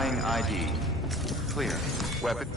Verifying ID. Clear. Weapon.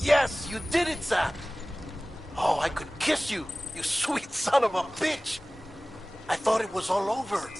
Yes, you did it, Sam! Oh, I could kiss you, you sweet son of a bitch! I thought it was all over.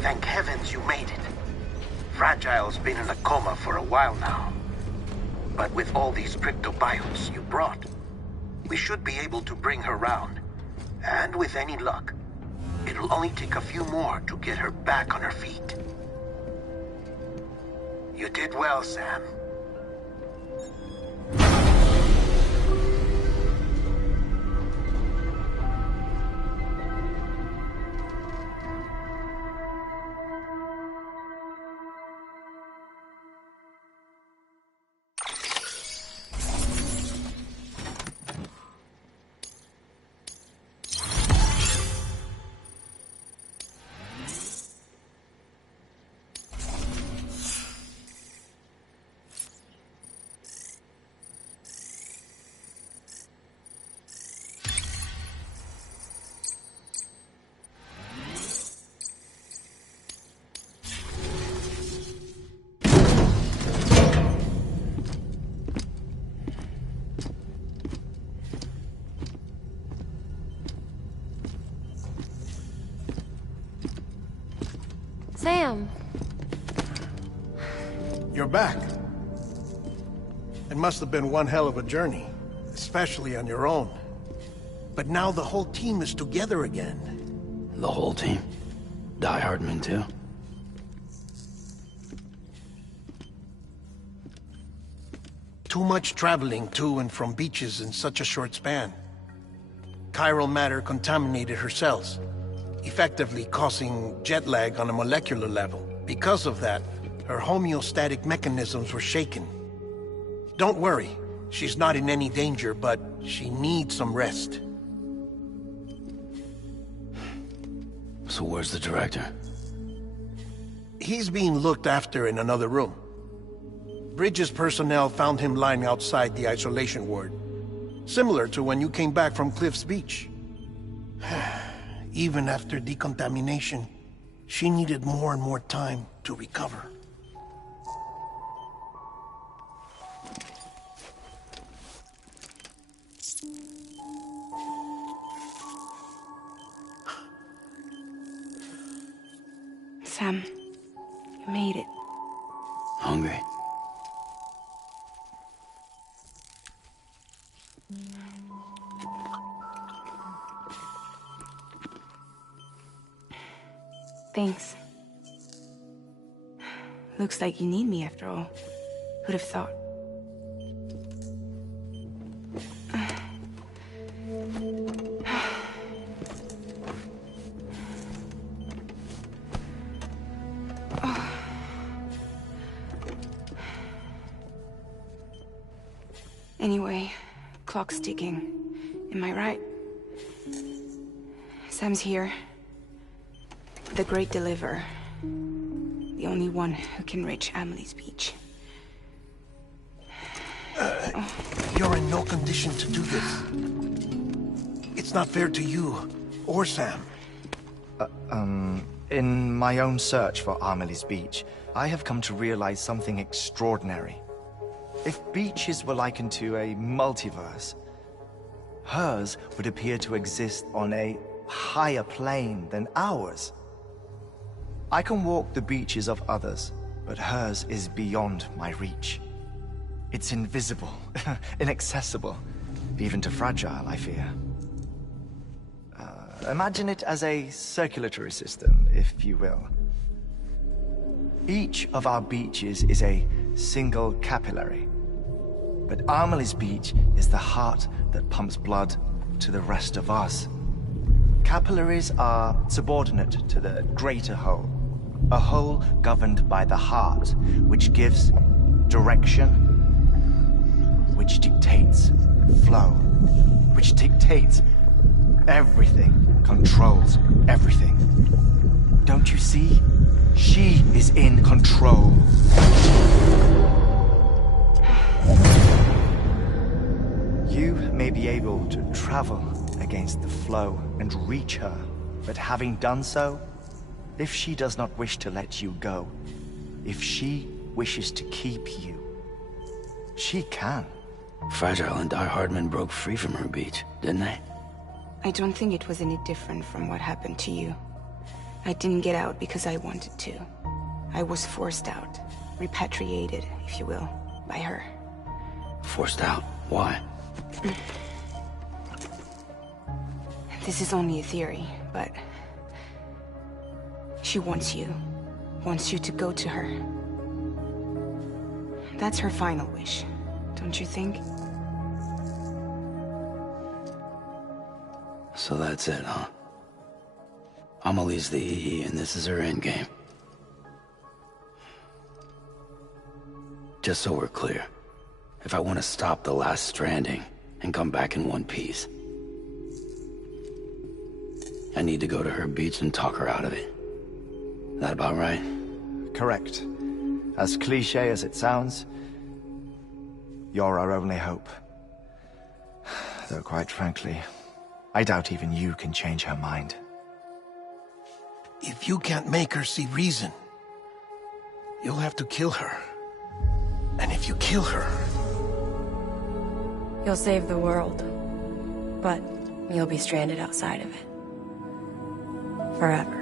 Thank heavens you made it. Fragile's been in a coma for a while now. But with all these cryptobiotes you brought, we should be able to bring her round. And with any luck, it'll only take a few more to get her back on her feet. You did well, Sam. Sam. You're back. It must have been one hell of a journey, especially on your own. But now the whole team is together again. The whole team? Die Hardman too? Too much traveling to and from beaches in such a short span. Chiral matter contaminated her cells, effectively causing jet lag on a molecular level. Because of that, her homeostatic mechanisms were shaken. Don't worry. She's not in any danger, but she needs some rest. So where's the director? He's being looked after in another room. Bridges personnel found him lying outside the isolation ward. Similar to when you came back from Cliff's Beach. Even after decontamination, she needed more and more time to recover. Sam, you made it. Hungry? Thanks. Looks like you need me after all. Who'd have thought? Anyway, clock's ticking. Am I right? Sam's here. The Great Deliverer. The only one who can reach Amelie's Beach. You're in no condition to do this. It's not fair to you, or Sam. In my own search for Amelie's Beach, I have come to realize something extraordinary. If beaches were likened to a multiverse, hers would appear to exist on a higher plane than ours. I can walk the beaches of others, but hers is beyond my reach. It's invisible, inaccessible, even to Fragile, I fear. Imagine it as a circulatory system, if you will. Each of our beaches is a single capillary. But Amelie's Beach is the heart that pumps blood to the rest of us. Capillaries are subordinate to the greater whole. A whole governed by the heart, which gives direction, which dictates flow, which dictates everything, controls everything. Don't you see? She is in control. You may be able to travel against the flow and reach her, but having done so, if she does not wish to let you go, if she wishes to keep you, she can. Fragile and Die Hardman broke free from her beach, didn't they? I don't think it was any different from what happened to you. I didn't get out because I wanted to. I was forced out. Repatriated, if you will, by her. Forced out? Why? This is only a theory, but... she wants you. Wants you to go to her. That's her final wish, don't you think? So that's it, huh? Amelie's the EE, and this is her endgame. Just so we're clear, if I want to stop the last Stranding and come back in one piece, I need to go to her beach and talk her out of it. That about right? Correct. As cliché as it sounds, you're our only hope. Though quite frankly, I doubt even you can change her mind. If you can't make her see reason, you'll have to kill her. And if you kill her... You'll save the world, but you'll be stranded outside of it. Forever.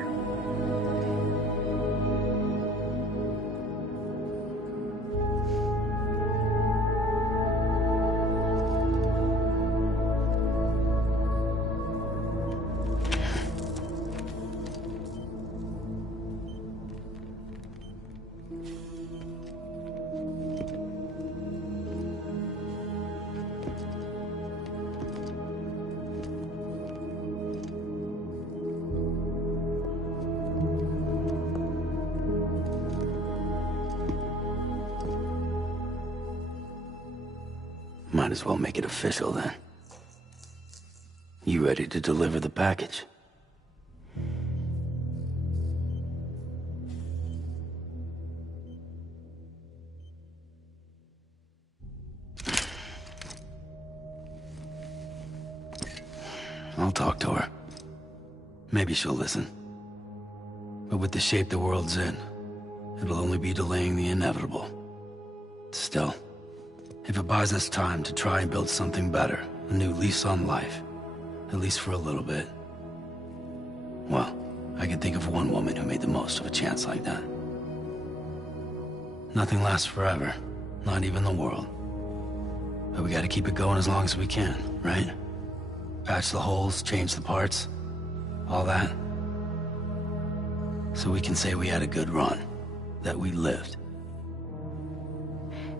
might as well make it official then. You ready to deliver the package? I'll talk to her. Maybe she'll listen. But with the shape the world's in, it'll only be delaying the inevitable. Still, if it buys us time to try and build something better, a new lease on life, at least for a little bit, well, I can think of one woman who made the most of a chance like that. Nothing lasts forever, not even the world. But we gotta keep it going as long as we can, right? Patch the holes, change the parts, all that. So we can say we had a good run, that we lived.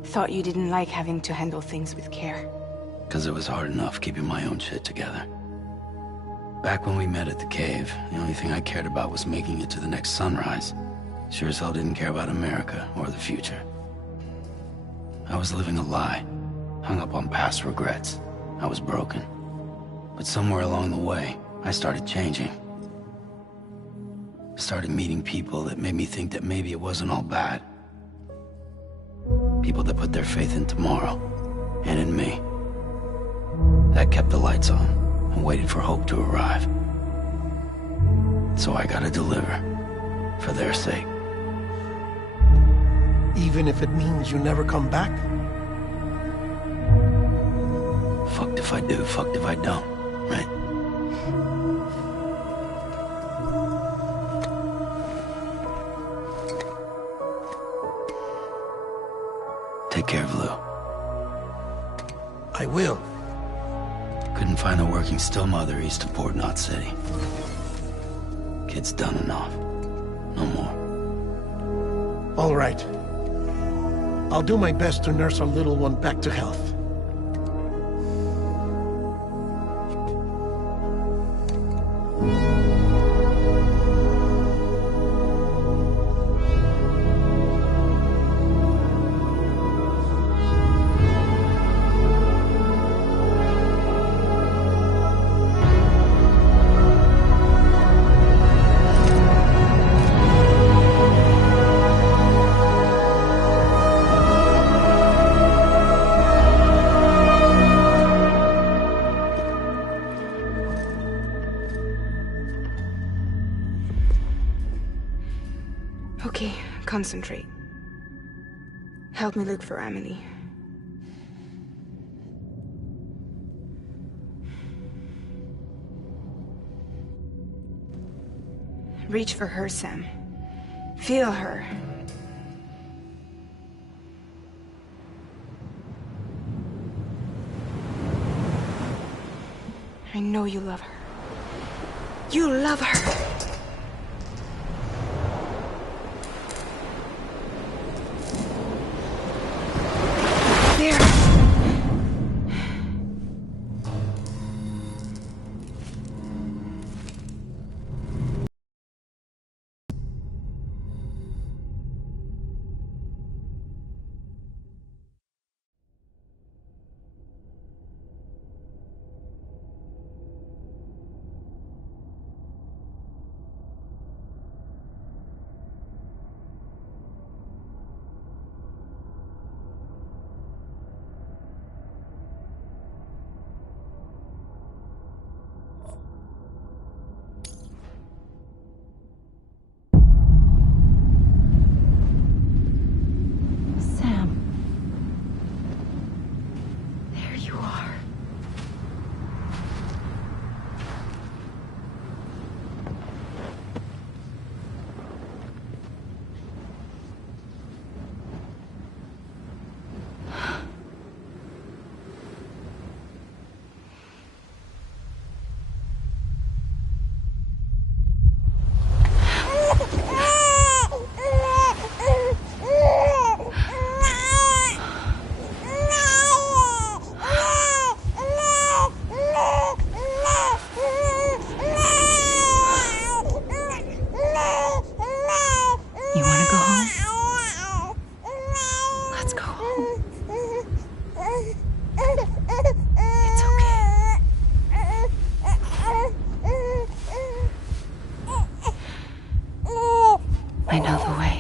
Thought you didn't like having to handle things with care. 'Cause it was hard enough keeping my own shit together. Back when we met at the cave, the only thing I cared about was making it to the next sunrise. Sure as hell didn't care about America or the future. I was living a lie, hung up on past regrets. I was broken. But somewhere along the way, I started changing. I started meeting people that made me think that maybe it wasn't all bad. People that put their faith in tomorrow, and in me. That kept the lights on, and waited for hope to arrive. So I gotta deliver, for their sake. Even if it means you never come back? Fucked if I do, fucked if I don't, right? Take care of Lou. I will. Couldn't find a working still mother east of Port Knot City. Kid's done enough. No more. All right. I'll do my best to nurse our little one back to health. Okay, concentrate. Help me look for Emily. Reach for her, Sam. Feel her. I know you love her. You love her! There! I know the way.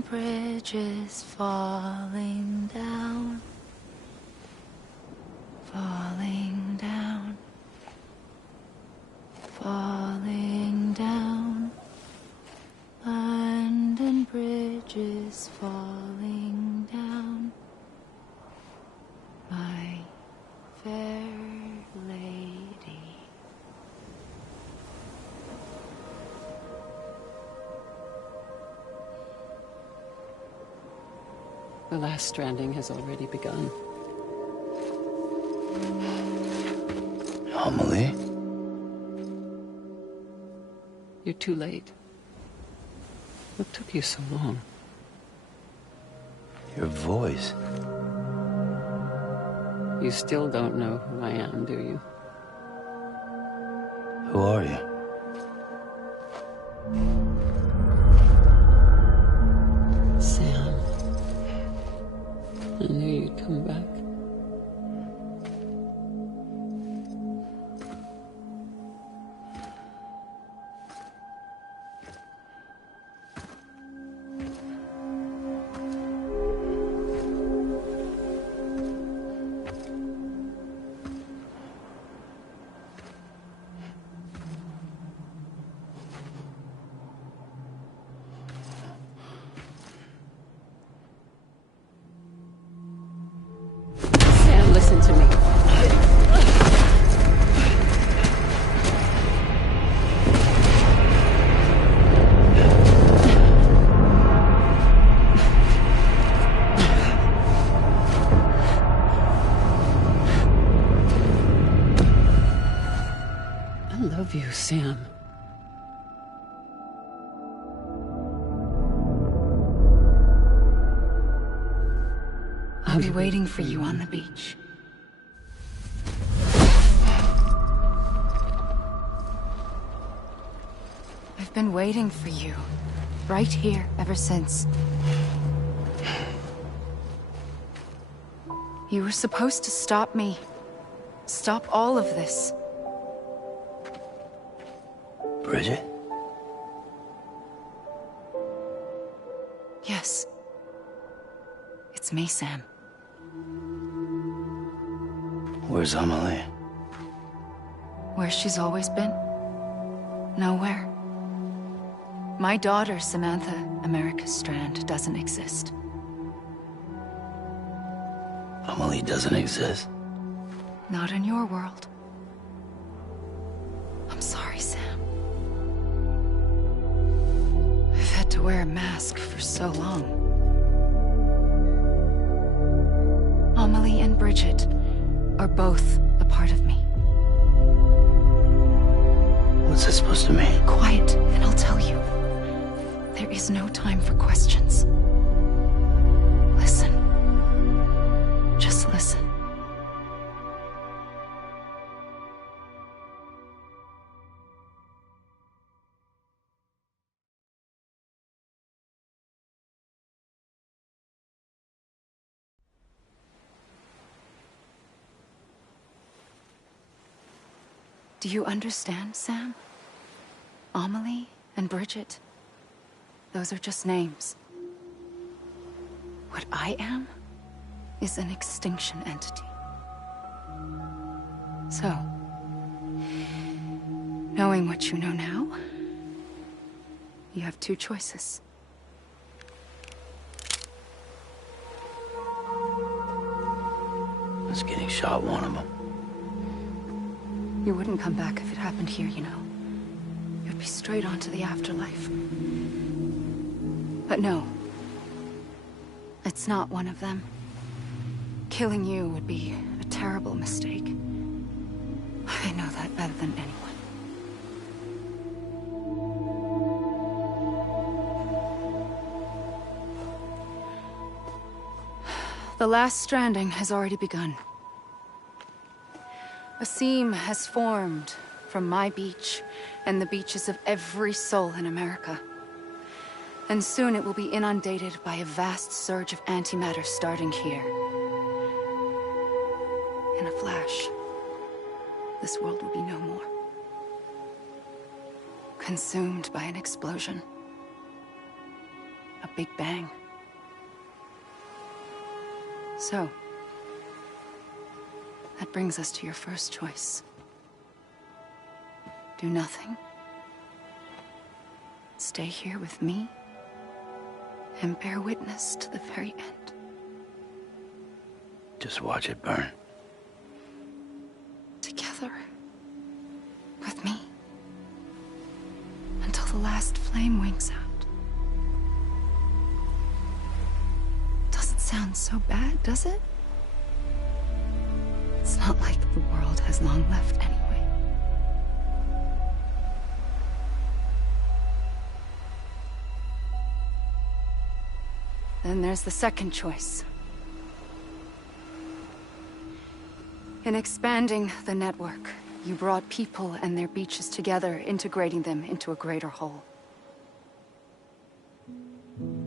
and bridges falling down, falling down, falling down. London bridges falling down, my fair lady. The last stranding has already begun. Amelie? You're too late. What took you so long? Your voice. You still don't know who I am, do you? Who are you? Sam. I knew you'd come back. Sam, listen to me. I love you, Sam. I'll be waiting for you on the beach. I've been waiting for you, right here, ever since. You were supposed to stop me. Stop all of this. Bridget? Yes. It's me, Sam. Where's Amelie? Where she's always been. Nowhere. My daughter, Samantha America Strand, doesn't exist. Amelie doesn't exist. Not in your world. I'm sorry, Sam. I've had to wear a mask for so long. Amelie and Bridget are both a part of me. What's that supposed to mean? Quiet, and I'll tell you. There is no time for questions. Listen. Just listen. Do you understand, Sam? Amelie and Bridget, those are just names. What I am is an extinction entity. So, knowing what you know now, you have two choices. Is getting shot one of them? You wouldn't come back if it happened here, you know. You'd be straight on to the afterlife. But no. It's not one of them. Killing you would be a terrible mistake. I know that better than anyone. The last stranding has already begun. A seam has formed from my beach and the beaches of every soul in America. And soon it will be inundated by a vast surge of antimatter starting here. In a flash, this world will be no more. Consumed by an explosion. a big bang. So, that brings us to your first choice. Do nothing. Stay here with me and bear witness to the very end. Just watch it burn. Together. With me. Until the last flame winks out. Doesn't sound so bad, does it? It's not like the world has long left anyway. Then there's the second choice. In expanding the network, you brought people and their beaches together, integrating them into a greater whole.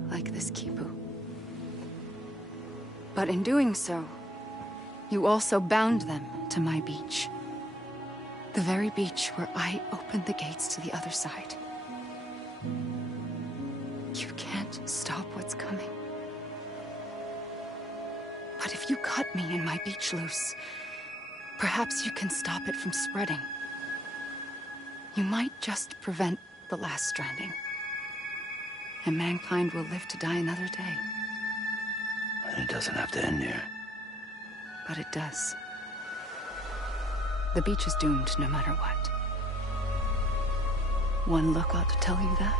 Like this Kipu. But in doing so, you also bound them to my beach. The very beach where I opened the gates to the other side. You can't stop what's coming. But if you cut me and my beach loose, perhaps you can stop it from spreading. You might just prevent the last stranding. And mankind will live to die another day. And it doesn't have to end here. But it does. The beach is doomed no matter what. One look ought to tell you that.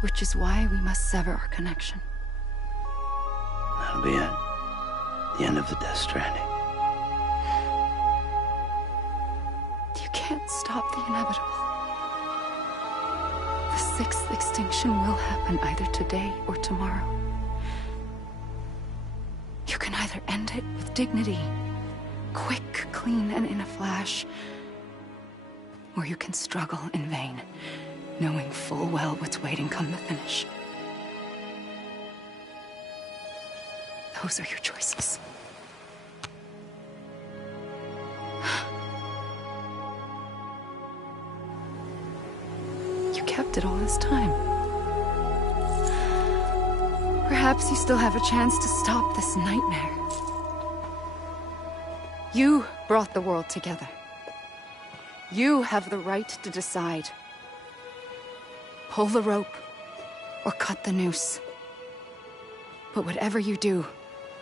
Which is why we must sever our connection. That'll be it. The end of the Death Stranding. You can't stop the inevitable. The sixth extinction will happen either today or tomorrow. You can either end it with dignity, quick, clean, and in a flash, or you can struggle in vain, knowing full well what's waiting come the finish. Those are your choices. You kept it all this time. Perhaps you still have a chance to stop this nightmare. You brought the world together. You have the right to decide. Pull the rope, or cut the noose. But whatever you do,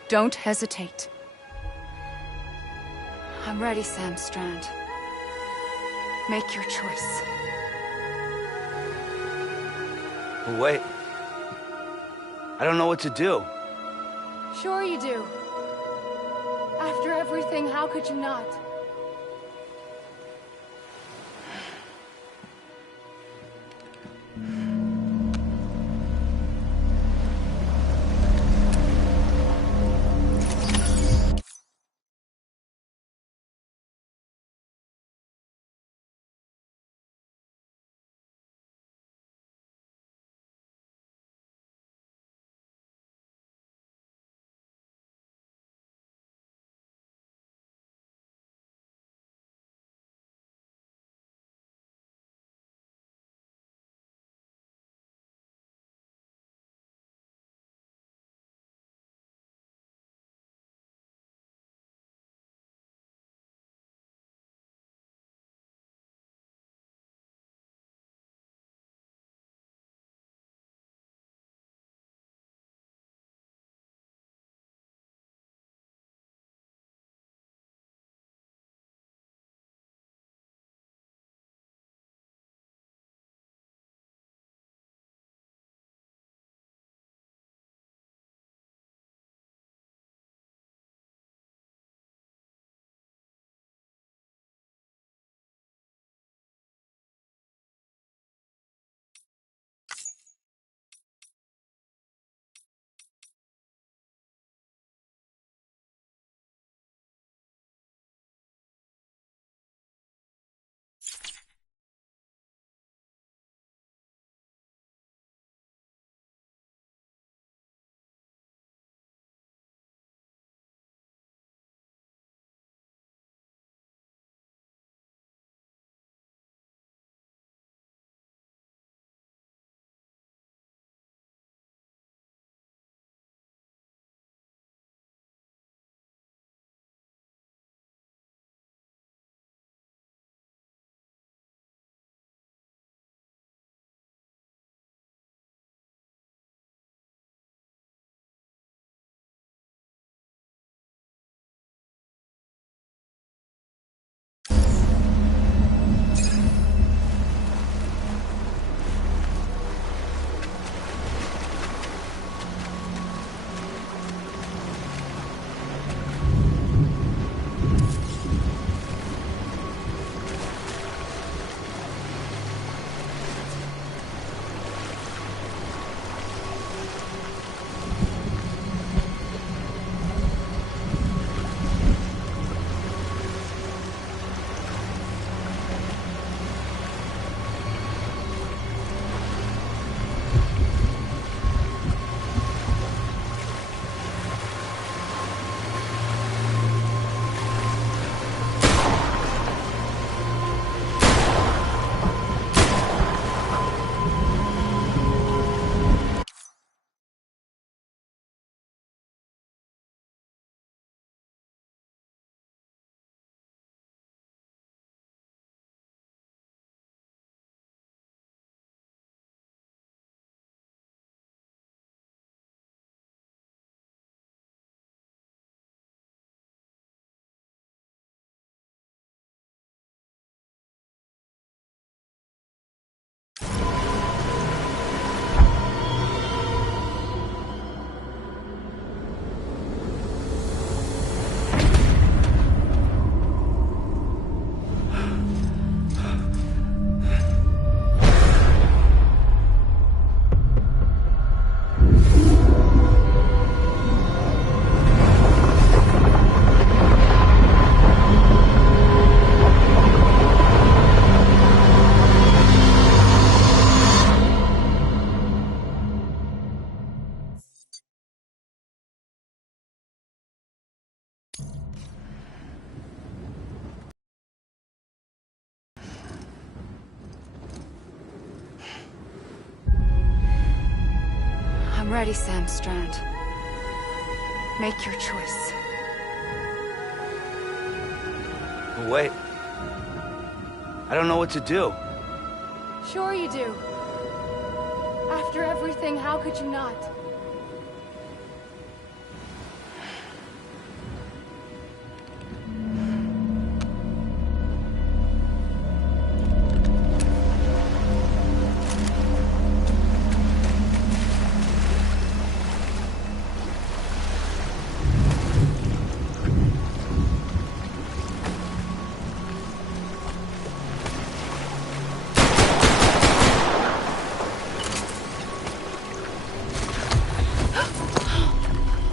don't hesitate. I'm ready, Sam Strand. Make your choice. But wait. I don't know what to do. Sure you do. After everything, how could you not? ready, Sam Strand. Make your choice. Wait. I don't know what to do. Sure you do. After everything, how could you not?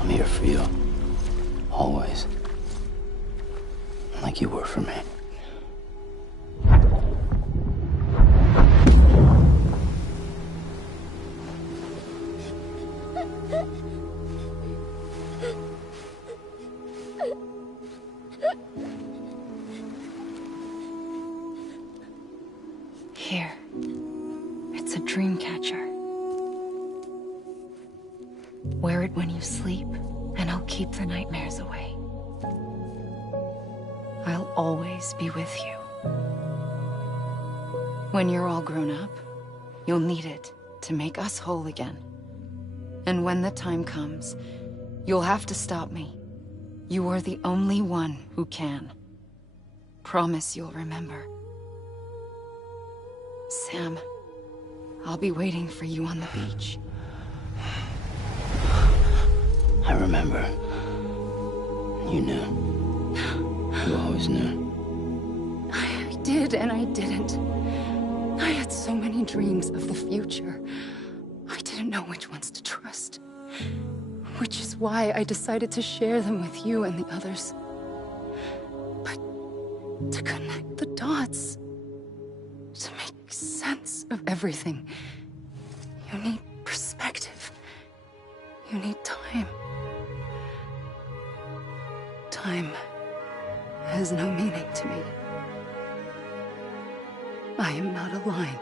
I'm here for you. Always. Like you were for me. Here. It's a dream catcher. Wear it when you sleep, and I'll keep the nightmares away. I'll always be with you. When you're all grown up, you'll need it to make us whole again. And when the time comes, you'll have to stop me. You are the only one who can. Promise you'll remember. Sam, I'll be waiting for you on the beach. I remember. You knew. You always knew. I did and I didn't. I had so many dreams of the future. I didn't know which ones to trust. Which is why I decided to share them with you and the others. But to connect the dots, to make sense of everything, you need perspective. You need time. Time has no meaning to me. I am not a line.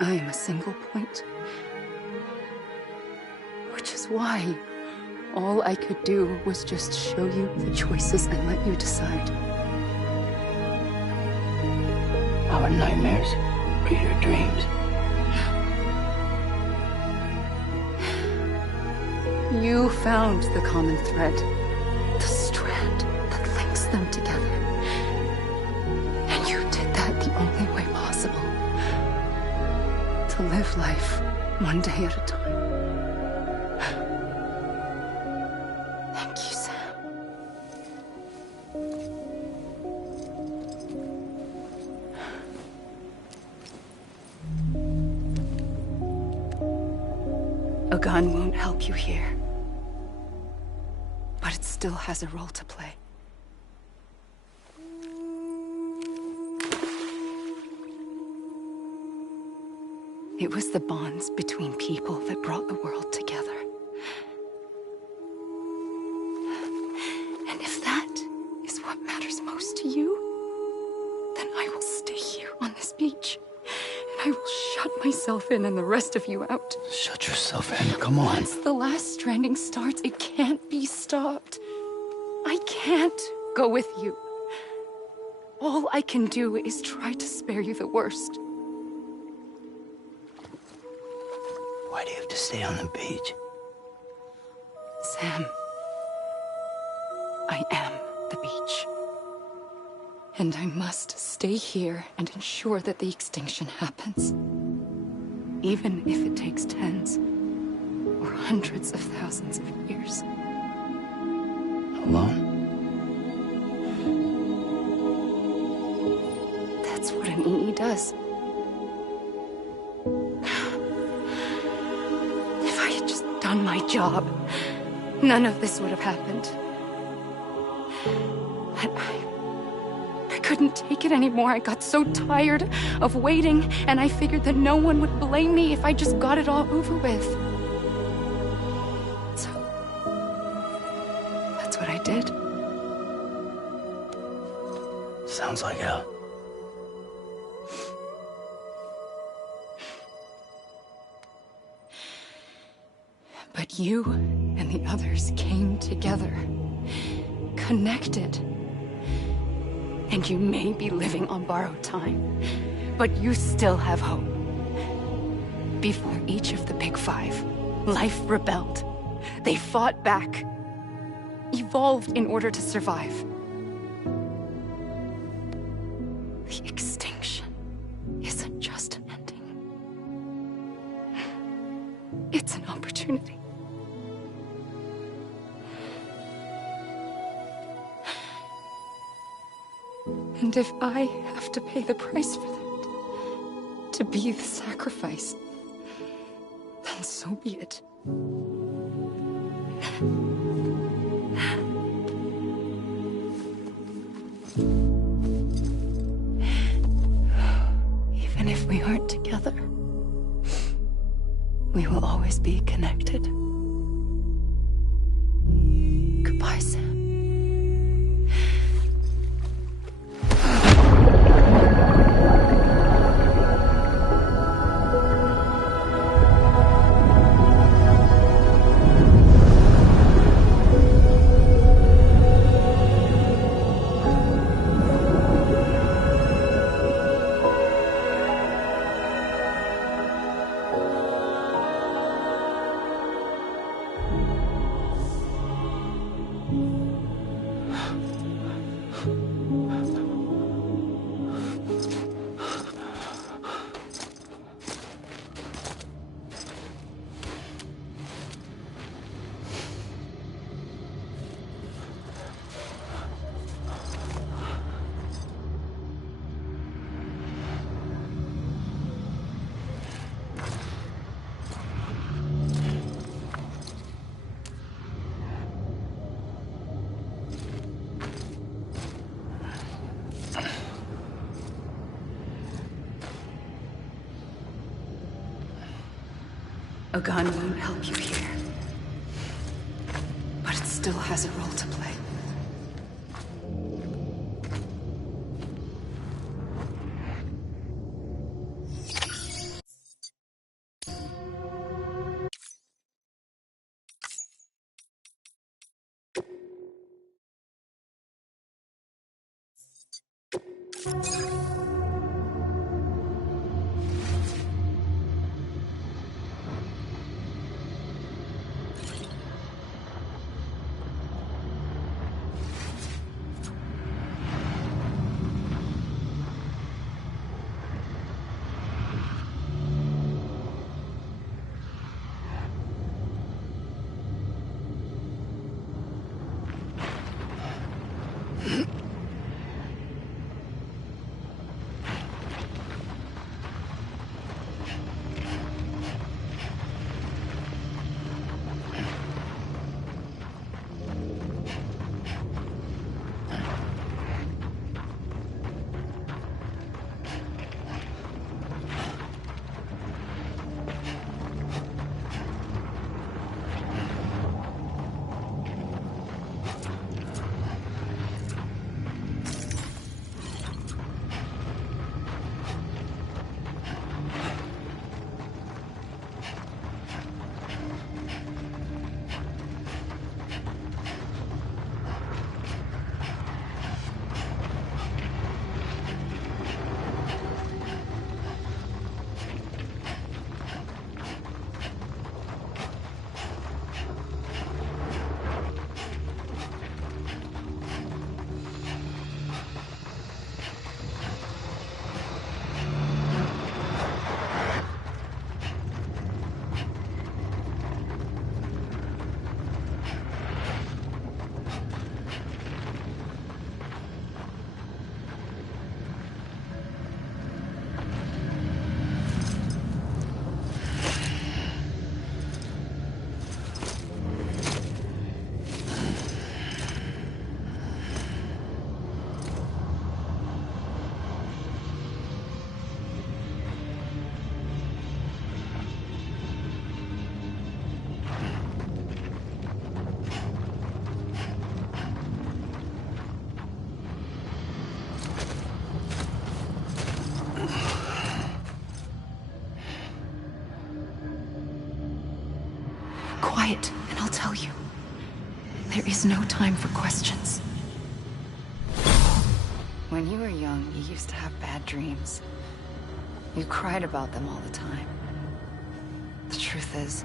I am a single point. Which is why all I could do was just show you the choices and let you decide. Our nightmares are your dreams. You found the common thread, the strand that links them together. And you did that the only way possible. To live life one day at a time. Thank you, Sam. A gun won't help you here. But it still has a role to play. It was the bonds between people that brought the world together. And if that is what matters most to you, then I will stay here on this beach. And I will shut myself in and the rest of you out. Shut yourself in, come on. Once the last stranding starts, it can't be stopped. I can't go with you. All I can do is try to spare you the worst. Why do you have to stay on the beach? Sam, I am the beach. And I must stay here and ensure that the extinction happens. Even if it takes tens or hundreds of thousands of years. Alone? That's what an EE does. If I had just done my job, none of this would have happened. But I couldn't take it anymore. I got so tired of waiting, and I figured that no one would blame me if I just got it all over with. So, that's what I did. Sounds like hell. You and the others came together, connected. And you may be living on borrowed time, but you still have hope. Before each of the Big Five, life rebelled. They fought back, evolved in order to survive. The extinction isn't just an ending. It's an opportunity. And if I have to pay the price for that, to be the sacrifice, then so be it. Even if we aren't together, we will always be connected. Goodbye, Sam. A gun won't help you here, but it still has a role to play. There is no time for questions. When you were young, you used to have bad dreams. You cried about them all the time. The truth is,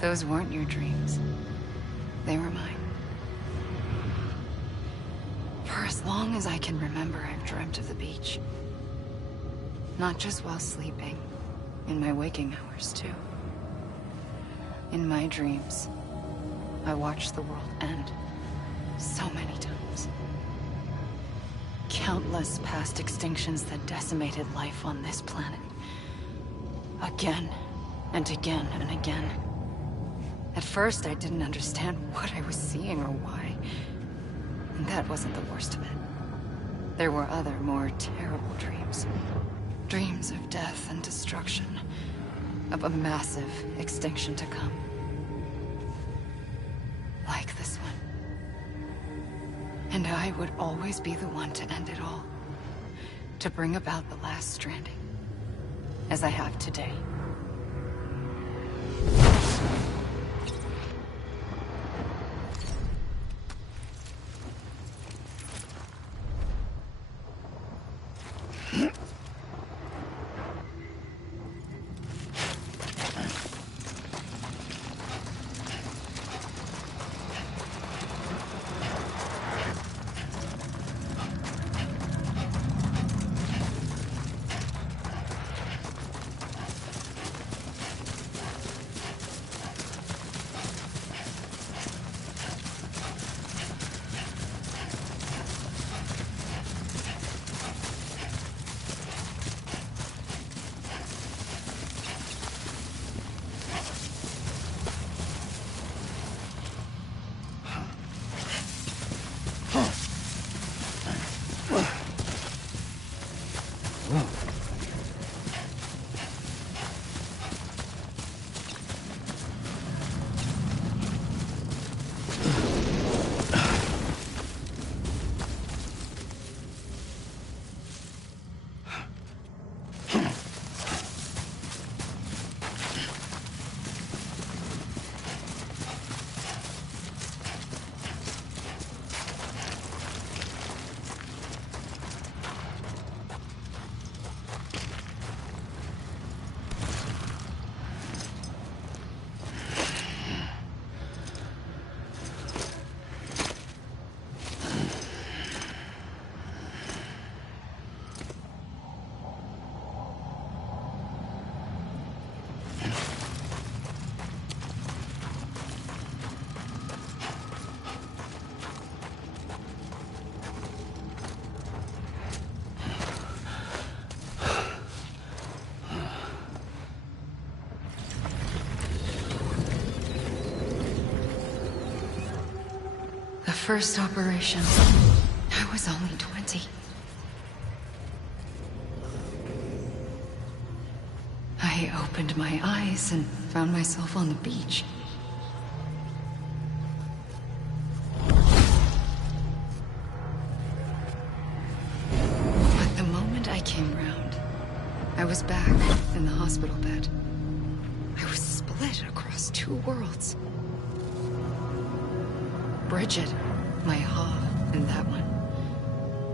those weren't your dreams. They were mine. For as long as I can remember, I've dreamt of the beach. Not just while sleeping, in my waking hours too. In my dreams, I watched the world end so many times. Countless past extinctions that decimated life on this planet. Again, and again, and again. At first, I didn't understand what I was seeing or why. And that wasn't the worst of it. There were other, more terrible dreams. Dreams of death and destruction. Of a massive extinction to come. Like this one. And I would always be the one to end it all. To bring about the last stranding. As I have today. First operation. I was only 20. I opened my eyes and found myself on the beach. But the moment I came round, I was back in the hospital bed. I was split across two worlds. Bridget, my Ha in that one.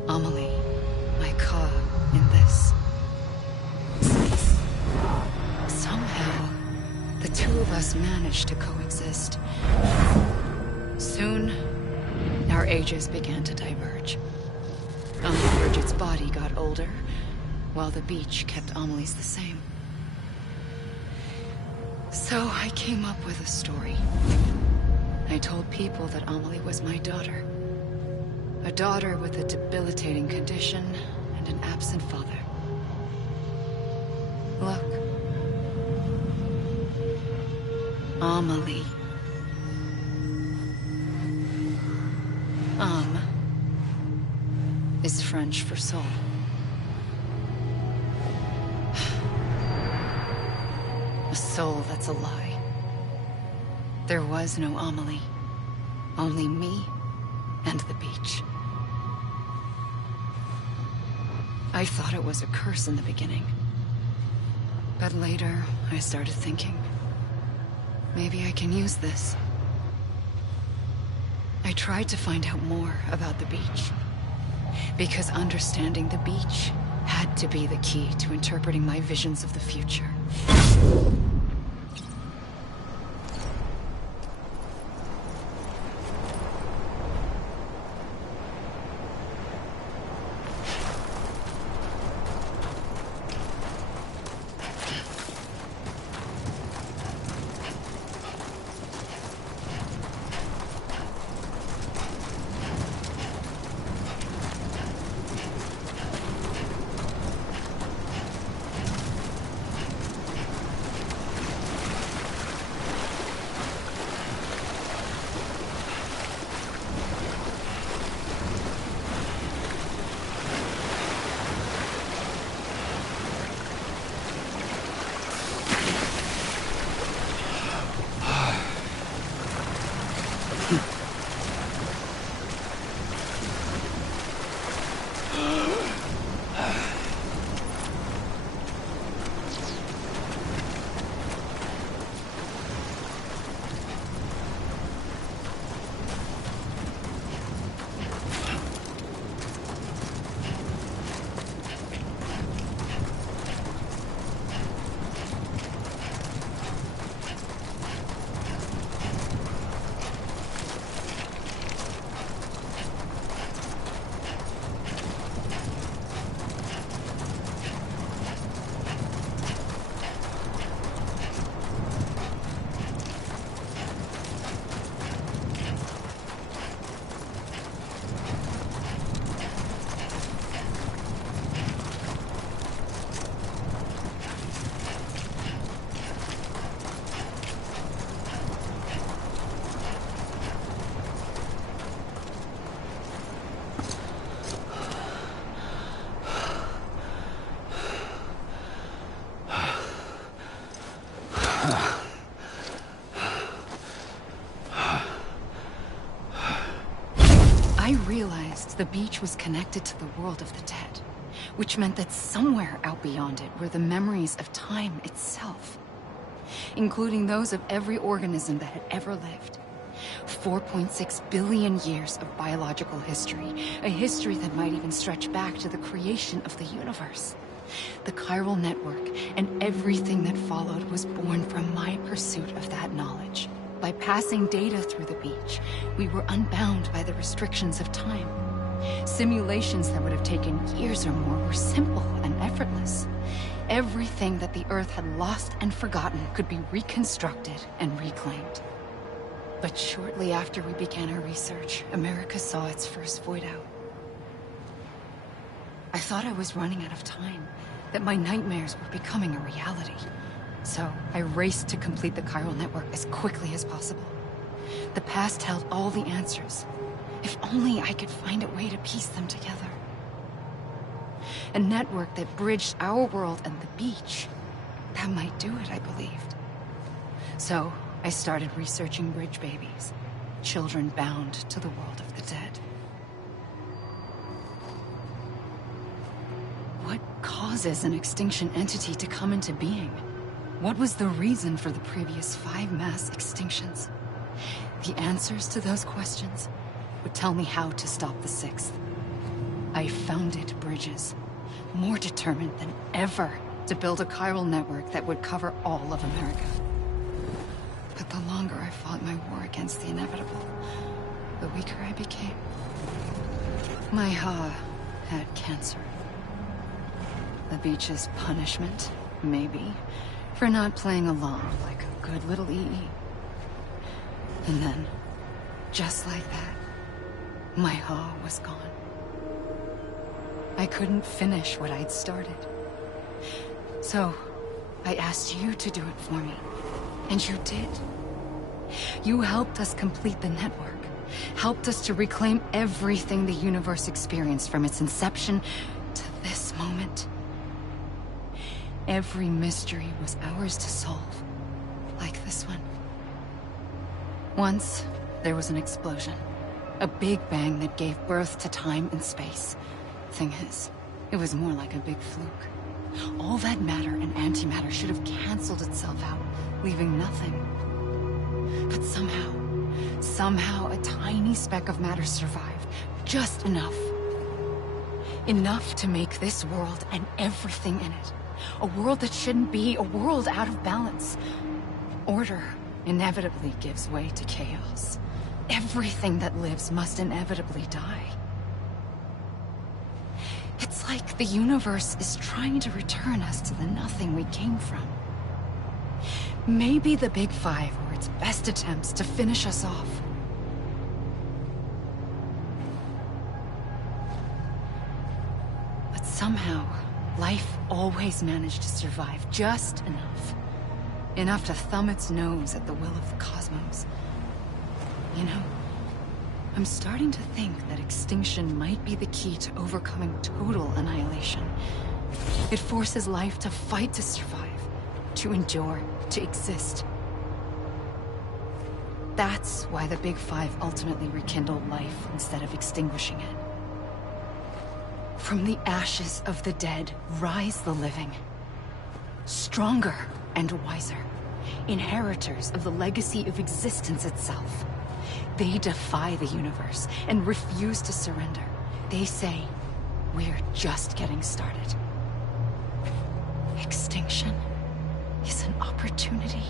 Amelie, my Ka in this. Somehow, the two of us managed to coexist. Soon, our ages began to diverge. Bridget's body got older, while the beach kept Amelie's the same. So I came up with a story. I told people that Amelie was my daughter. A daughter with a debilitating condition and an absent father. Look. Amelie. Is French for soul. A soul that's a lie. There was no Amelie. Only me and the beach. I thought it was a curse in the beginning. But later, I started thinking, maybe I can use this. I tried to find out more about the beach. Because understanding the beach had to be the key to interpreting my visions of the future. I realized the beach was connected to the world of the dead, which meant that somewhere out beyond it were the memories of time itself, including those of every organism that had ever lived. 4.6 billion years of biological history, a history that might even stretch back to the creation of the universe. The chiral network and everything that followed was born from my pursuit of that knowledge. By passing data through the beach, we were unbound by the restrictions of time. Simulations that would have taken years or more were simple and effortless. Everything that the Earth had lost and forgotten could be reconstructed and reclaimed. But shortly after we began our research, America saw its first void out. I thought I was running out of time, that my nightmares were becoming a reality. So I raced to complete the chiral network as quickly as possible. The past held all the answers. If only I could find a way to piece them together. A network that bridged our world and the beach. That might do it, I believed. So I started researching bridge babies, children bound to the world of the dead. What causes an extinction entity to come into being? What was the reason for the previous 5 mass extinctions? The answers to those questions would tell me how to stop the 6th. I founded bridges, more determined than ever to build a chiral network that would cover all of America. But the longer I fought my war against the inevitable, the weaker I became. My Ha had cancer. The beach's punishment, maybe, for not playing along like a good little EE. And then, just like that, my Ha was gone. I couldn't finish what I'd started. So, I asked you to do it for me. And you did. You helped us complete the network. Helped us to reclaim everything the universe experienced from its inception to this moment. Every mystery was ours to solve, like this one. Once, there was an explosion. A big bang that gave birth to time and space. Thing is, it was more like a big fluke. All that matter and antimatter should have canceled itself out, leaving nothing. But somehow, Somehow, a tiny speck of matter survived. Just enough. Enough to make this world and everything in it. A world that shouldn't be, a world out of balance. Order inevitably gives way to chaos. Everything that lives must inevitably die. It's like the universe is trying to return us to the nothing we came from. Maybe the Big Five were its best attempts to finish us off. But somehow, life always managed to survive just enough. Enough to thumb its nose at the will of the cosmos. You know, I'm starting to think that extinction might be the key to overcoming total annihilation. It forces life to fight to survive, to endure, to exist. That's why the Big Five ultimately rekindled life instead of extinguishing it. From the ashes of the dead rise the living. Stronger and wiser. Inheritors of the legacy of existence itself. They defy the universe and refuse to surrender. They say, we're just getting started. Extinction is an opportunity.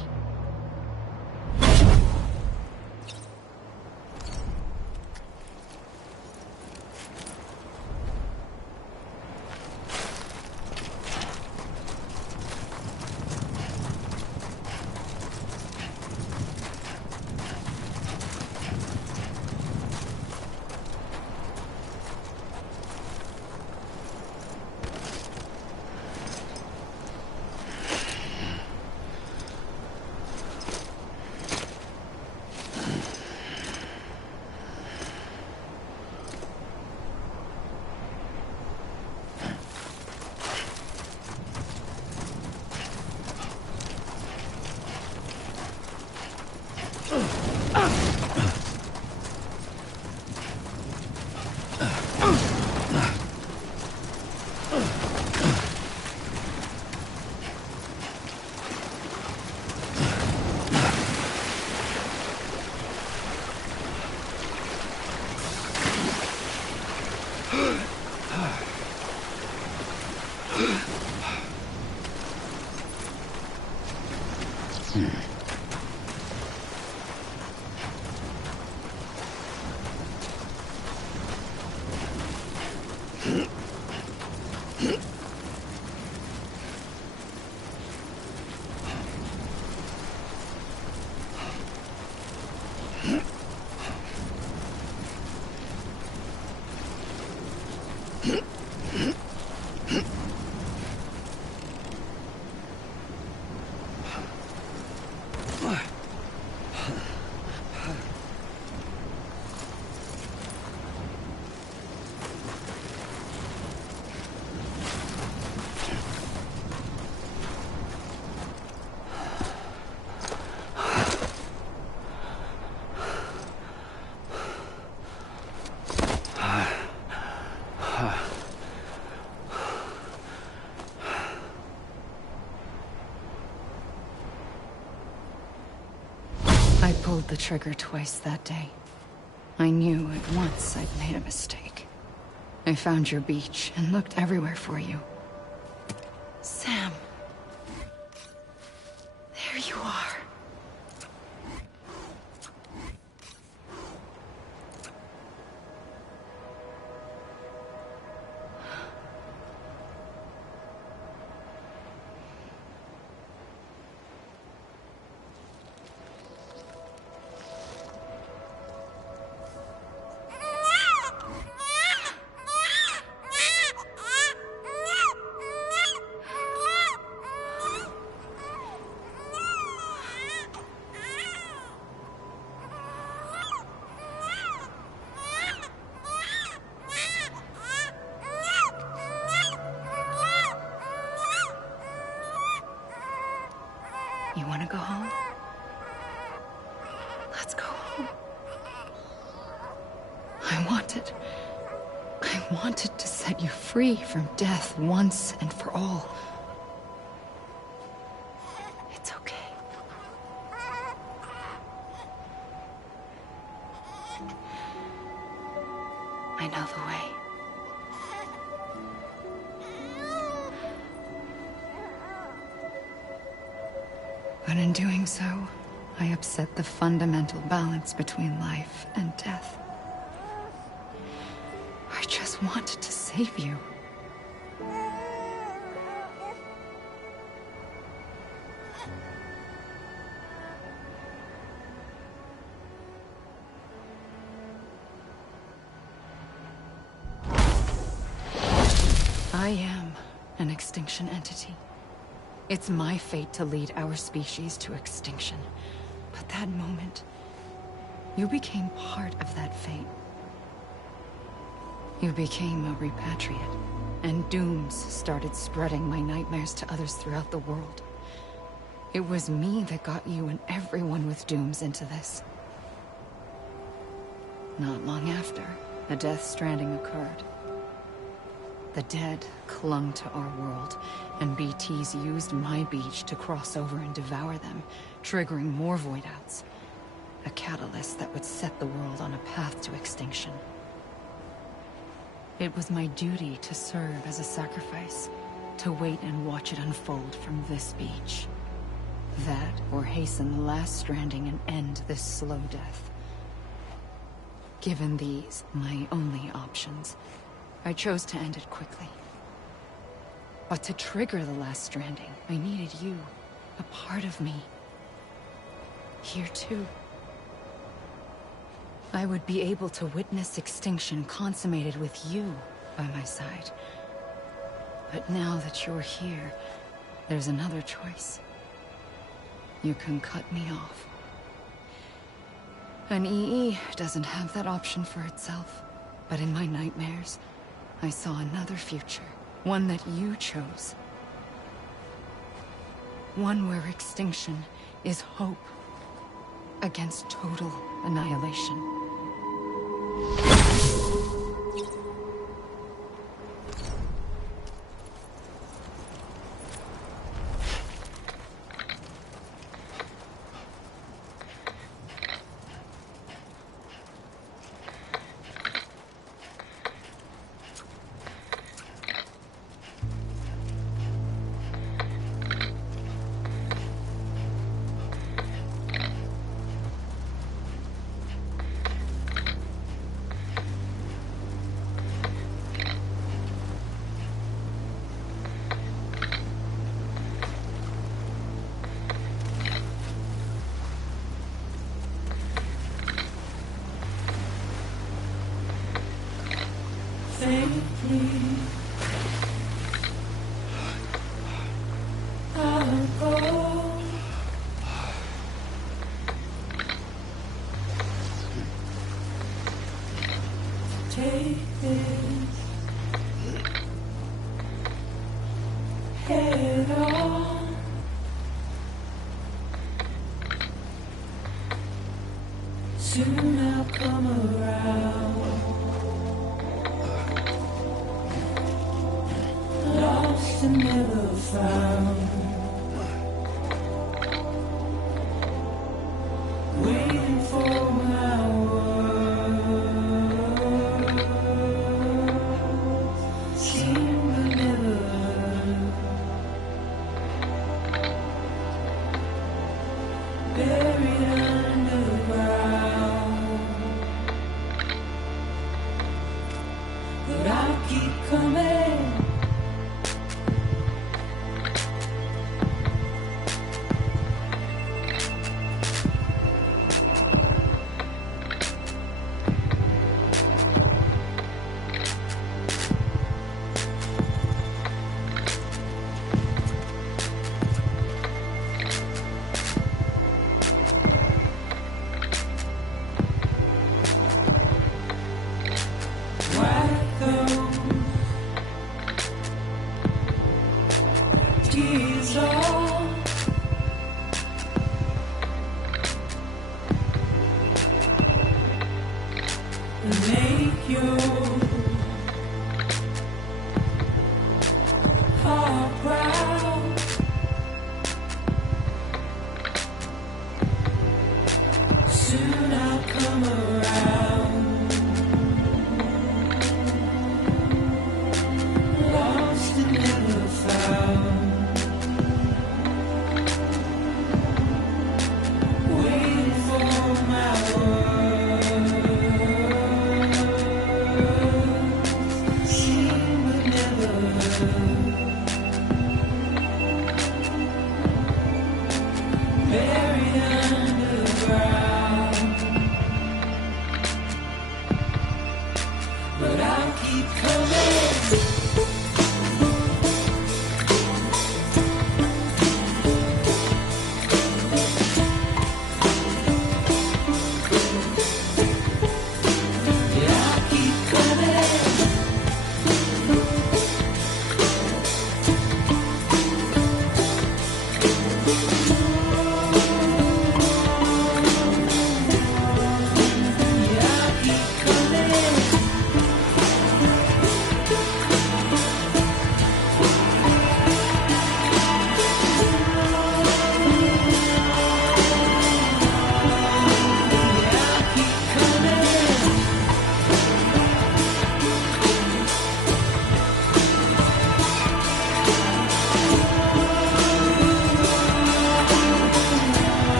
I pulled the trigger twice that day. I knew at once I'd made a mistake. I found your beach and looked everywhere for you. Sam. There you are. You want to go home? Let's go home. I wanted to set you free from death once and for all. It's okay. away. But in doing so, I upset the fundamental balance between life and death. I just wanted to save you. I am an extinction entity. It's my fate to lead our species to extinction. But that moment, you became part of that fate. You became a repatriate, and dooms started spreading my nightmares to others throughout the world. It was me that got you and everyone with dooms into this. Not long after, a death stranding occurred. The dead clung to our world, and BTs used my beach to cross over and devour them, triggering more void outs. A catalyst that would set the world on a path to extinction. It was my duty to serve as a sacrifice, to wait and watch it unfold from this beach. That, or hasten the last stranding and end this slow death. Given these, my only options, I chose to end it quickly. But to trigger the last stranding, I needed you, a part of me. Here too. I would be able to witness extinction consummated with you by my side. But now that you're here, there's another choice. You can cut me off. An EE doesn't have that option for itself. But in my nightmares, I saw another future. One that you chose. One where extinction is hope against total annihilation. Soon I'll come around. Lost and never found. Waiting for my words. Seen but never heard. Buried underground. But I'll keep coming. Soon I'll come around. keep coming.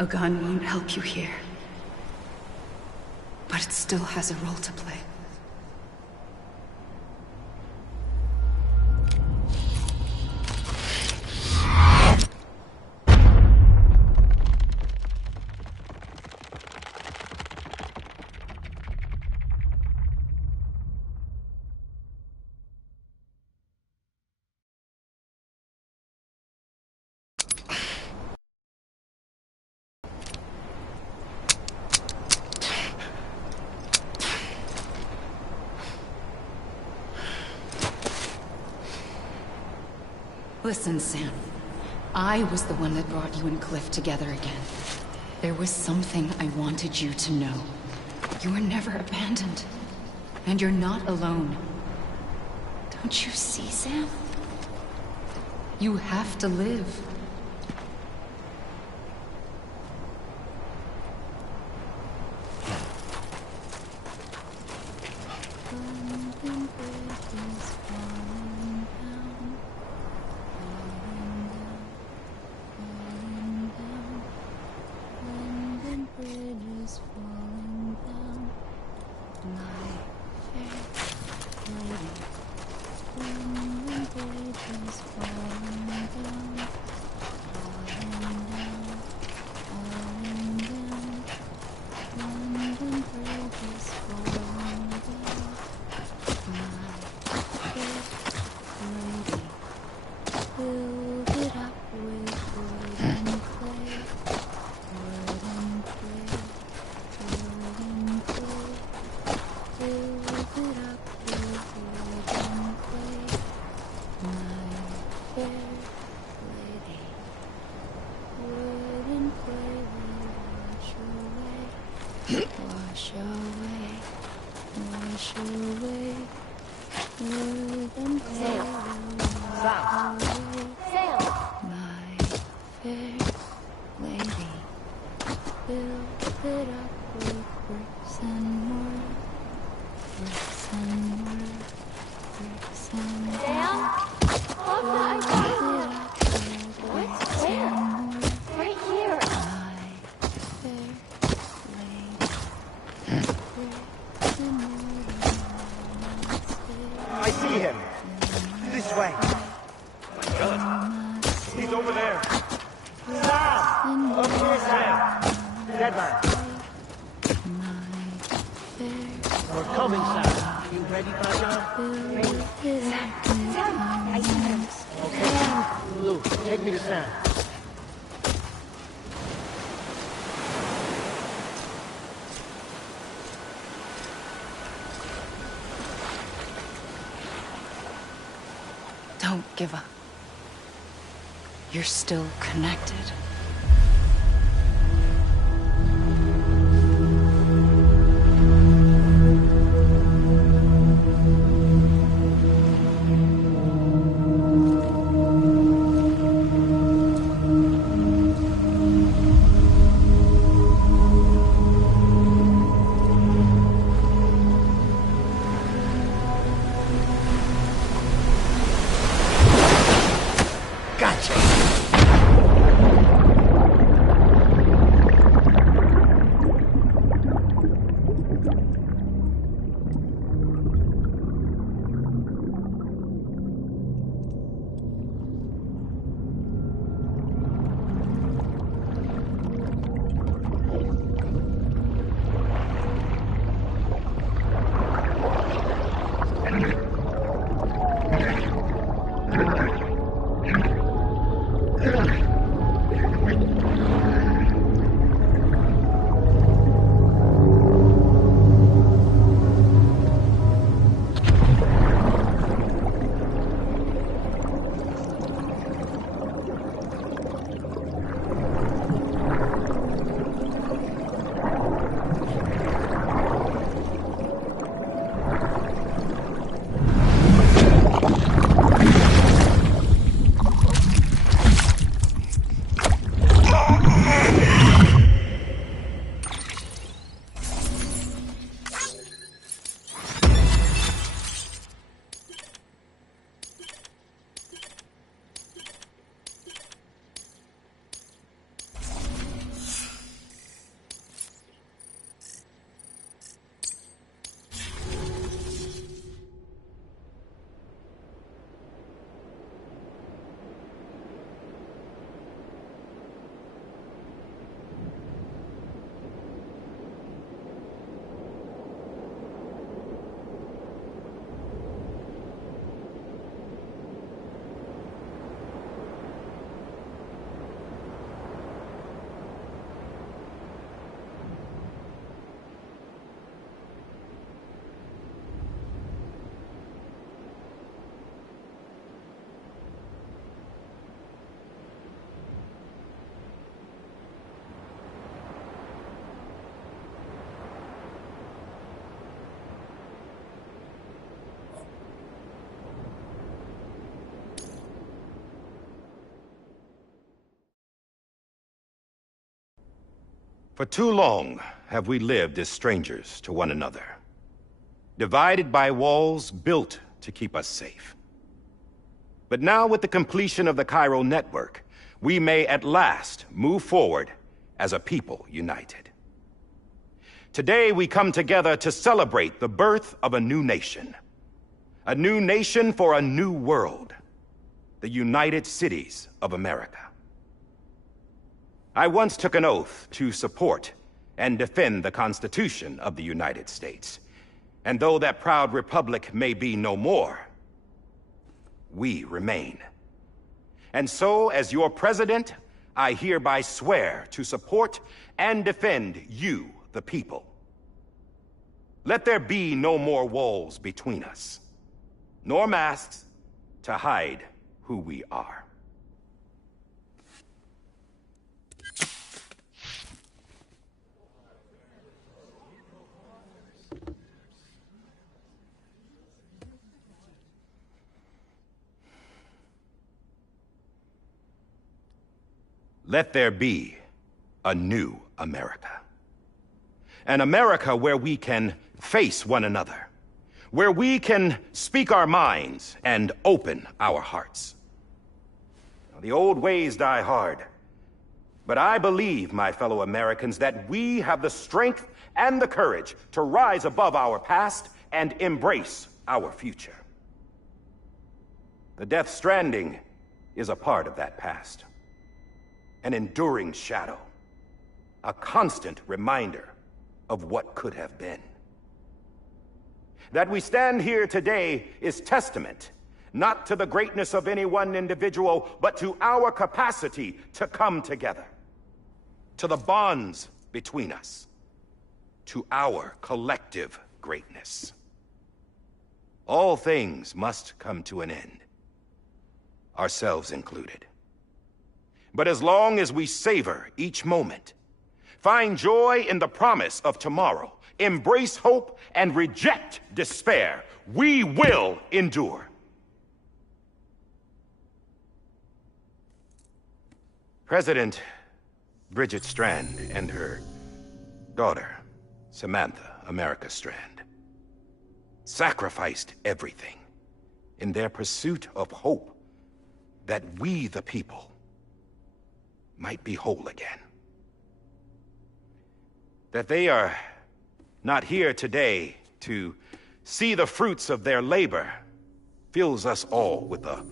A gun won't help you here. But it still has a role to play. Listen, Sam. I was the one that brought you and Cliff together again. There was something I wanted you to know. You were never abandoned. And you're not alone. Don't you see, Sam? You have to live. way. He's over there. Sam! Up here, Sam! Deadline. We're coming, Sam. You ready, Pasha? Sam, I see him. Okay. Lou, take me to Sam. Don't give up. You're still connected. For too long have we lived as strangers to one another, divided by walls built to keep us safe. But now, with the completion of the Cairo network, we may at last move forward as a people united. Today we come together to celebrate the birth of a new nation for a new world, the United Cities of America. I once took an oath to support and defend the Constitution of the United States. And though that proud republic may be no more, we remain. And so, as your president, I hereby swear to support and defend you, the people. Let there be no more walls between us, nor masks to hide who we are. Let there be a new America. An America where we can face one another, where we can speak our minds and open our hearts. Now, the old ways die hard, but I believe, my fellow Americans, that we have the strength and the courage to rise above our past and embrace our future. The Death Stranding is a part of that past. An enduring shadow. A constant reminder of what could have been. That we stand here today is testament, not to the greatness of any one individual, but to our capacity to come together. To the bonds between us. To our collective greatness. All things must come to an end. Ourselves included. But as long as we savor each moment, find joy in the promise of tomorrow, embrace hope, and reject despair, we will endure. President Bridget Strand and her daughter, Samantha America Strand, sacrificed everything in their pursuit of hope that we, the people, might be whole again. That they are not here today to see the fruits of their labor fills us all with a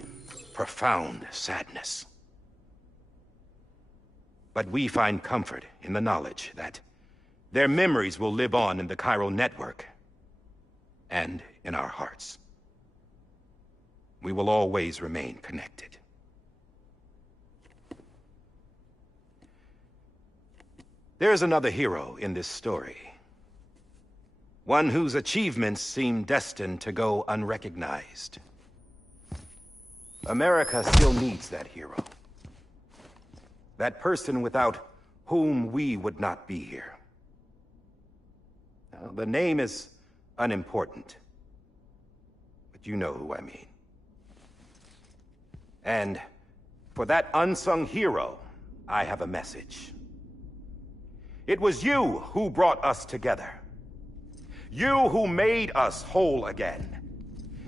profound sadness. But we find comfort in the knowledge that their memories will live on in the chiral network and in our hearts. We will always remain connected. There is another hero in this story. One whose achievements seem destined to go unrecognized. America still needs that hero. That person without whom we would not be here. Now, the name is unimportant, but you know who I mean. And for that unsung hero, I have a message. It was you who brought us together. You who made us whole again.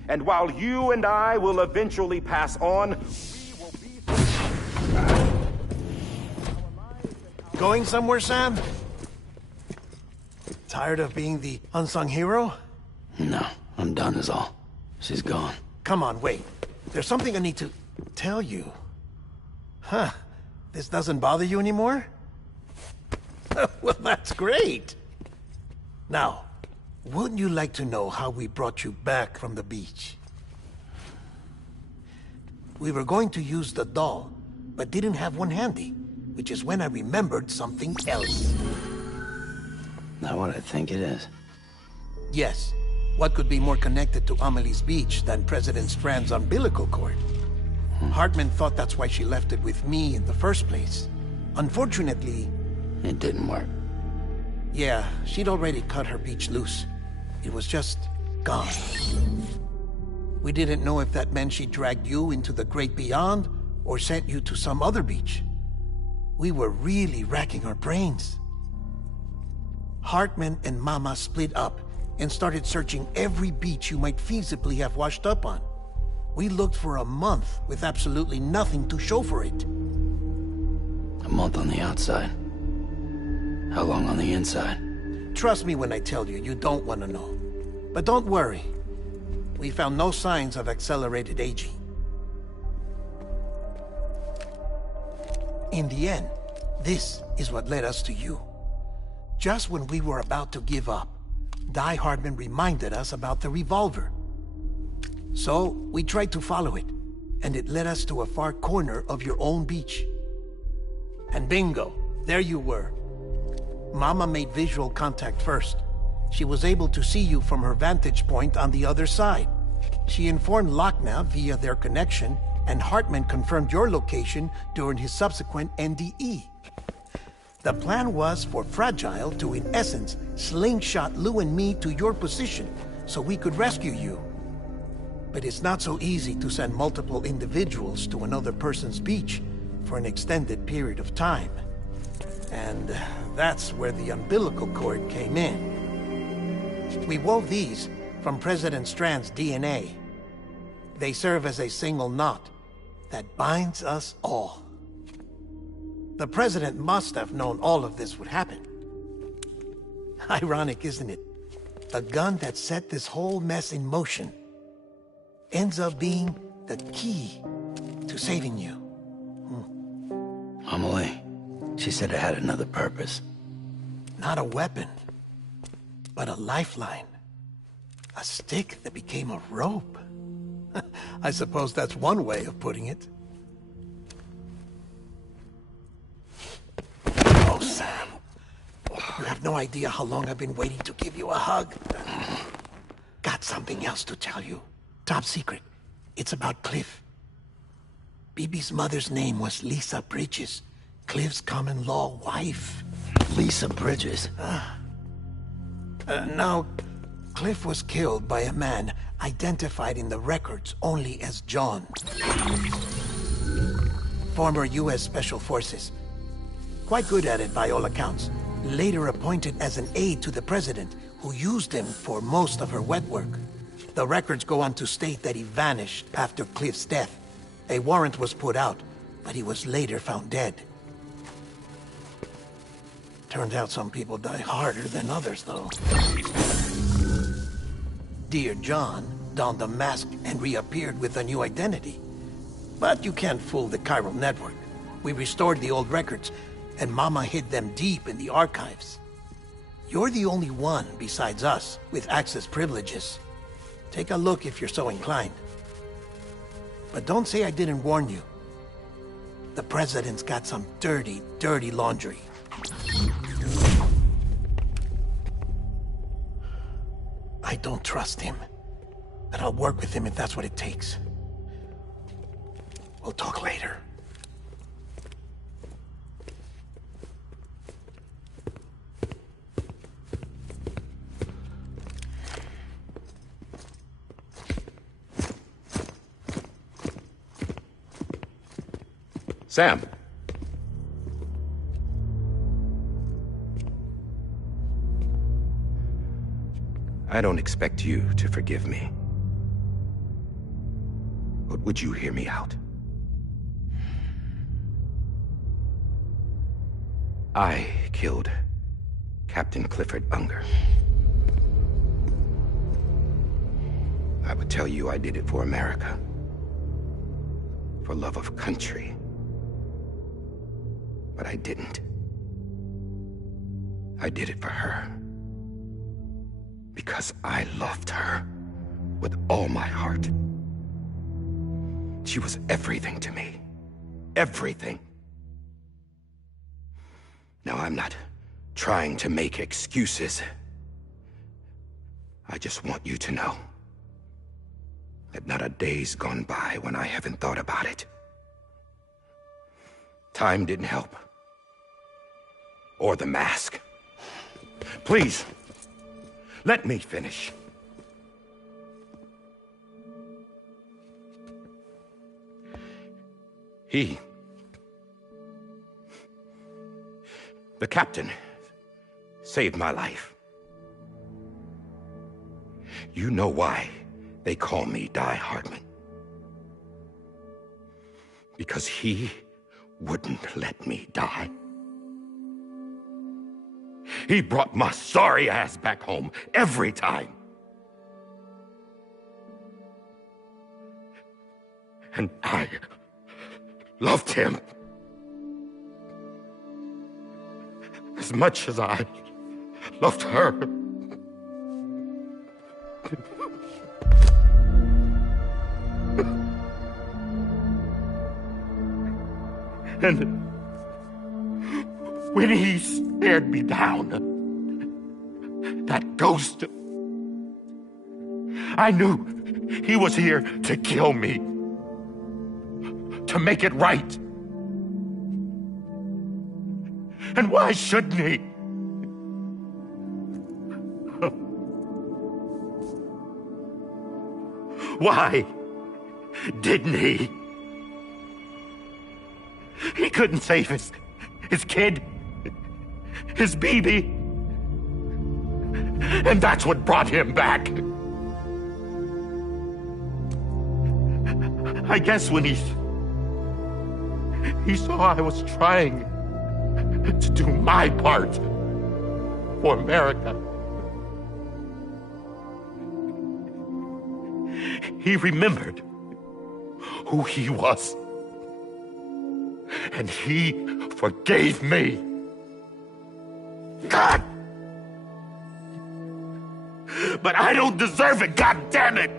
And while you and I will eventually pass on, we will be... Going somewhere, Sam? Tired of being the unsung hero? No, I'm done is all. She's gone. Come on, wait. There's something I need to tell you. Huh. This doesn't bother you anymore? Well, that's great. Now, wouldn't you like to know how we brought you back from the beach? We were going to use the doll, but didn't have one handy, which is when I remembered something else. Not what I think it is. Yes. What could be more connected to Amelie's beach than President Strand's umbilical cord? Hartman thought that's why she left it with me in the first place. Unfortunately... It didn't work. Yeah, she'd already cut her beach loose. It was just gone. We didn't know if that meant she dragged you into the great beyond, or sent you to some other beach. We were really racking our brains. Hartman and Mama split up and started searching every beach you might feasibly have washed up on. We looked for a month with absolutely nothing to show for it. A month on the outside. How long on the inside? Trust me when I tell you, you don't want to know. But don't worry. We found no signs of accelerated aging. In the end, this is what led us to you. Just when we were about to give up, Die Hartman reminded us about the revolver. So, we tried to follow it, and it led us to a far corner of your own beach. And bingo, there you were. Mama made visual contact first. She was able to see you from her vantage point on the other side. She informed Lochna via their connection, and Hartman confirmed your location during his subsequent NDE. The plan was for Fragile to, in essence, slingshot Lou and me to your position so we could rescue you. But it's not so easy to send multiple individuals to another person's beach for an extended period of time. And that's where the umbilical cord came in. We wove these from President Strand's DNA. They serve as a single knot that binds us all. The President must have known all of this would happen. Ironic, isn't it? The gun that set this whole mess in motion ends up being the key to saving you. Amelie, she said it had another purpose. Not a weapon, but a lifeline. A stick that became a rope. I suppose that's one way of putting it. Oh, Sam. You have no idea how long I've been waiting to give you a hug. Got something else to tell you. Top secret. It's about Cliff. Bibi's mother's name was Lisa Bridges, Cliff's common-law wife. Lisa Bridges? Now, Cliff was killed by a man identified in the records only as John. Former U.S. Special Forces. Quite good at it by all accounts. Later appointed as an aide to the president, who used him for most of her wet work. The records go on to state that he vanished after Cliff's death. A warrant was put out, but he was later found dead. Turns out some people die harder than others, though. Dear John donned a mask and reappeared with a new identity. But you can't fool the chiral network. We restored the old records, and Mama hid them deep in the archives. You're the only one, besides us, with access privileges. Take a look if you're so inclined. But don't say I didn't warn you. The president's got some dirty, dirty laundry. I don't trust him, but I'll work with him if that's what it takes. We'll talk later. Sam. I don't expect you to forgive me. But would you hear me out? I killed Captain Clifford Unger. I would tell you I did it for America. For love of country. But I didn't. I did it for her. Because I loved her with all my heart. She was everything to me. Everything. Now, I'm not trying to make excuses. I just want you to know that not a day's gone by when I haven't thought about it. Time didn't help. Or the mask. Please, let me finish. The captain, saved my life. You know why they call me Die Hardman. Because he wouldn't let me die. He brought my sorry ass back home every time. And I loved him as much as I loved her. And when he stared me down, that ghost, I knew he was here to kill me, to make it right. And why shouldn't he? Why didn't he? He couldn't save his kid, his baby. And that's what brought him back. I guess when he saw I was trying to do my part for America, he remembered who he was. And he forgave me. God! But I don't deserve it, God damn it!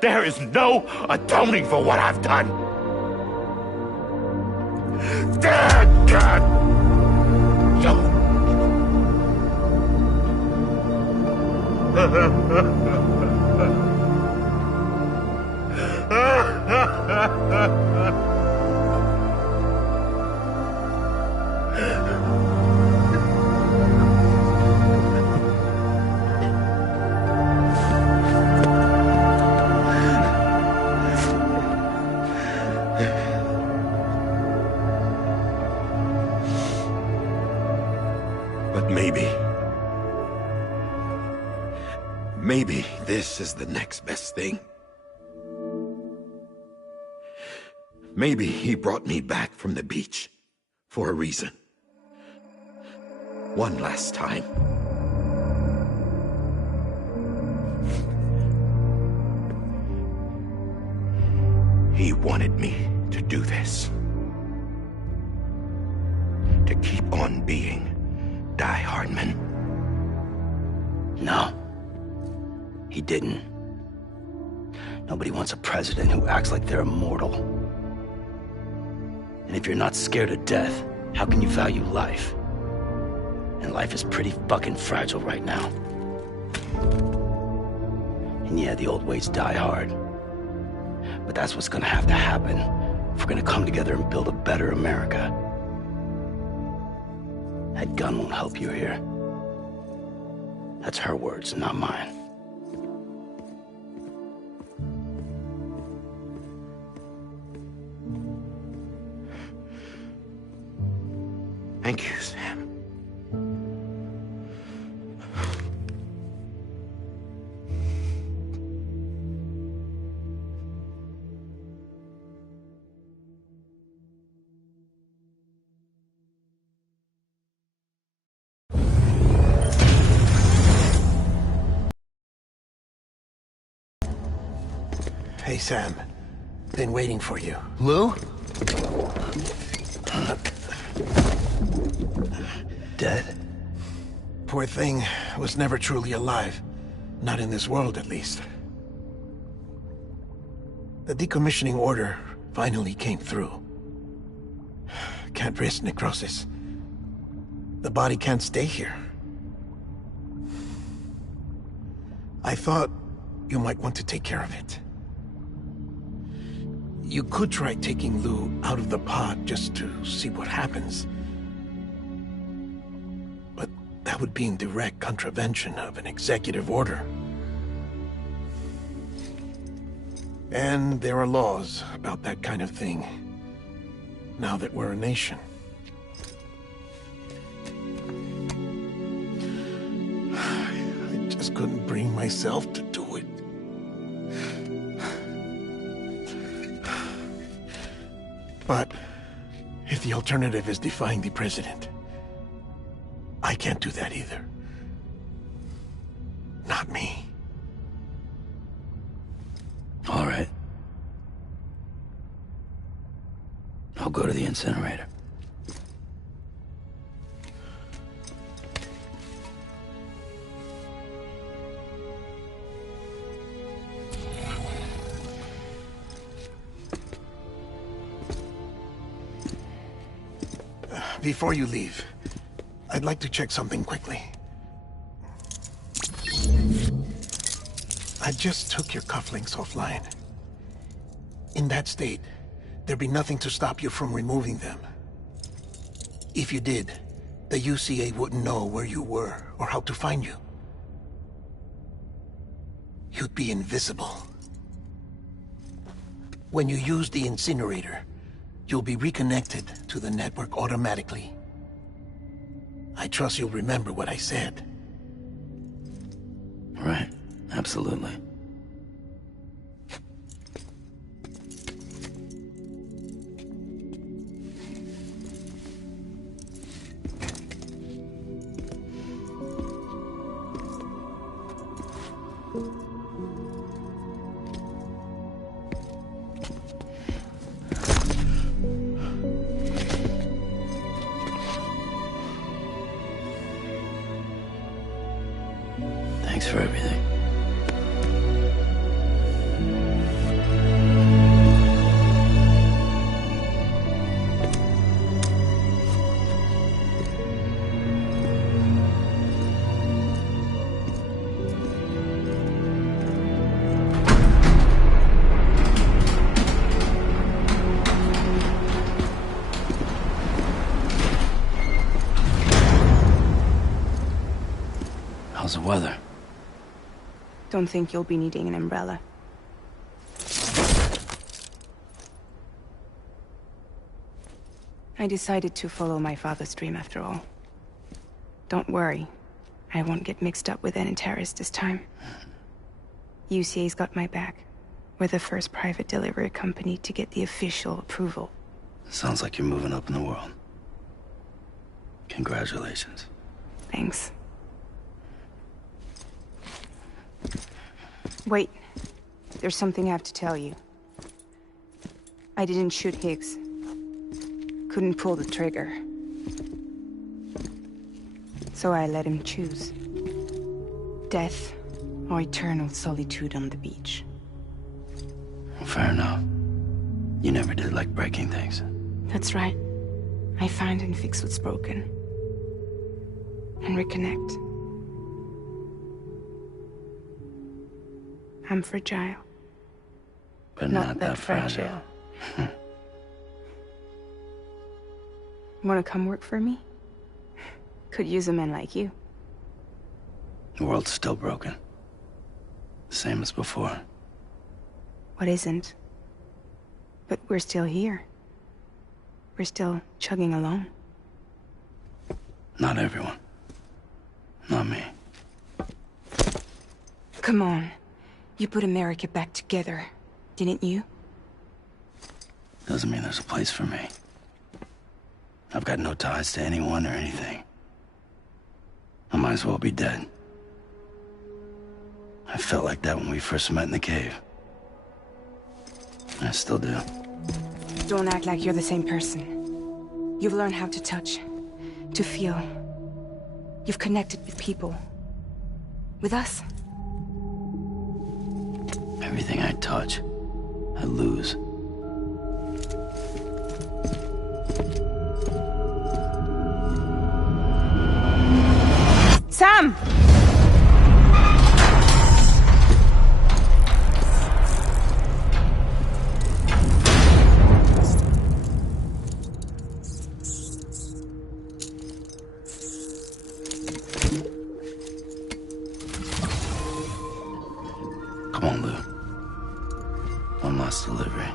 There is no atoning for what I've done. Damn, God! But maybe this is the next best thing. Maybe he brought me back from the beach for a reason. One last time. He wanted me to do this. To keep on being Die Hardman. No. He didn't. Nobody wants a president who acts like they're immortal. And if you're not scared of death, how can you value life? And life is pretty fucking fragile right now. And yeah, the old ways die hard. But that's what's gonna have to happen if we're gonna come together and build a better America. That gun won't help you here. That's her words, not mine. Thank you, Sam. Hey, Sam. Been waiting for you. Lou? Dead? Poor thing was never truly alive. Not in this world, at least. The decommissioning order finally came through. Can't risk necrosis. The body can't stay here. I thought you might want to take care of it. You could try taking Lou out of the pod just to see what happens. But that would be in direct contravention of an executive order. And there are laws about that kind of thing, now that we're a nation. I just couldn't bring myself to do it. But if the alternative is defying the president, I can't do that either. Not me. All right. I'll go to the incinerator. Before you leave, I'd like to check something quickly. I just took your cufflinks offline. In that state, there'd be nothing to stop you from removing them. If you did, the UCA wouldn't know where you were or how to find you. You'd be invisible. When you use the incinerator, you'll be reconnected to the network automatically. I trust you'll remember what I said. Right, absolutely. Thanks for everything. How's the weather? Don't think you'll be needing an umbrella. I decided to follow my father's dream after all. Don't worry. I won't get mixed up with any terrorists this time. UCA's got my back. We're the first private delivery company to get the official approval. Sounds like you're moving up in the world. Congratulations. Thanks. Wait. There's something I have to tell you. I didn't shoot Higgs. Couldn't pull the trigger. So I let him choose. Death or eternal solitude on the beach. Well, fair enough. You never did like breaking things. That's right. I find and fix what's broken. And reconnect. I'm fragile. But not that fragile. Wanna come work for me? Could use a man like you. The world's still broken. Same as before. What isn't? But we're still here. We're still chugging along. Not everyone. Not me. Come on. You put America back together, didn't you? Doesn't mean there's a place for me. I've got no ties to anyone or anything. I might as well be dead. I felt like that when we first met in the cave. I still do. Don't act like you're the same person. You've learned how to touch, to feel. You've connected with people. With us. Everything I touch, I lose. Sam! Come on, Lou. One last delivery.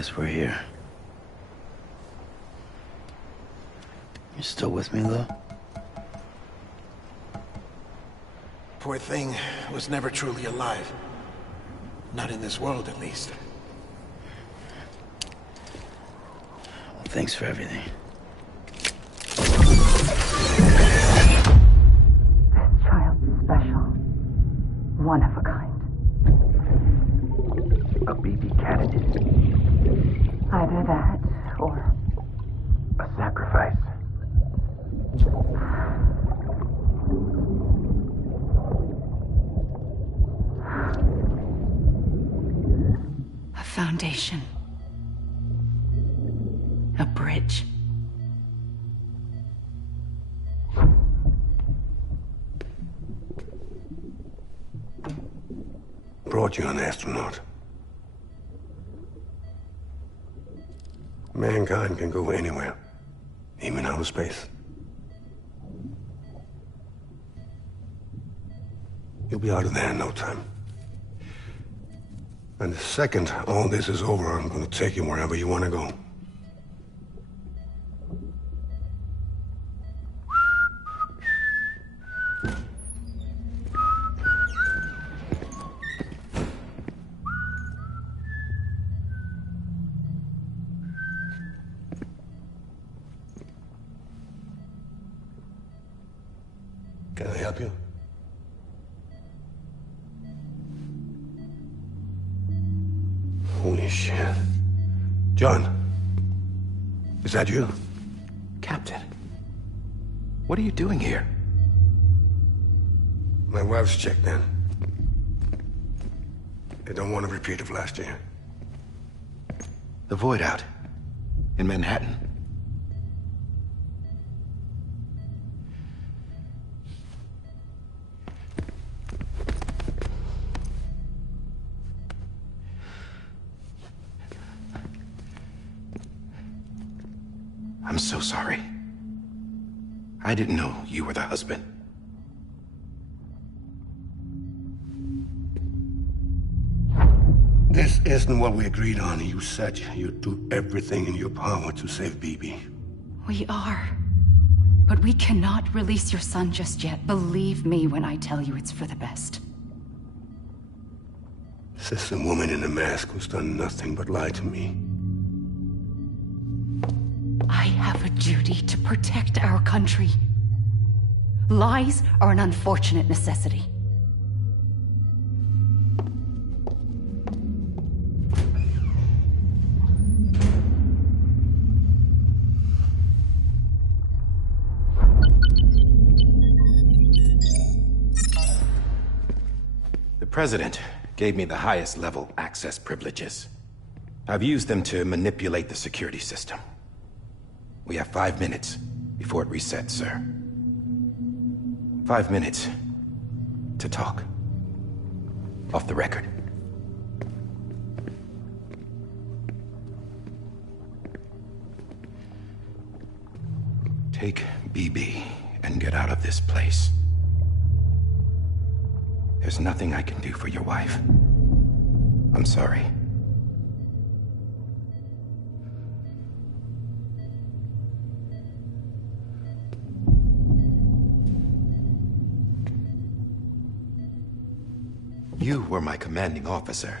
guess we're here. You still with me, though? Poor thing was never truly alive. Not in this world, at least. Well, thanks for everything. Child's special. One of a kind. A BB candidate. Either that, or... a sacrifice. A foundation. A bridge. Brought you an astronaut. Mankind can go anywhere, even outer space. You'll be out of there in no time. And the second all this is over, I'm gonna take you wherever you want to go. Can I help you? Holy shit. John, is that you? Captain, what are you doing here? My wife's checked in. They don't want a repeat of last year. The Void Out. In Manhattan. I'm so sorry. I didn't know you were the husband. This isn't what we agreed on. You said you'd do everything in your power to save BB. We are. But we cannot release your son just yet. Believe me when I tell you it's for the best. This is a woman in a mask who's done nothing but lie to me. I have a duty to protect our country. Lies are an unfortunate necessity. The President gave me the highest level access privileges. I've used them to manipulate the security system. We have 5 minutes before it resets, sir. 5 minutes to talk. Off the record. Take BB and get out of this place. There's nothing I can do for your wife. I'm sorry. You were my commanding officer,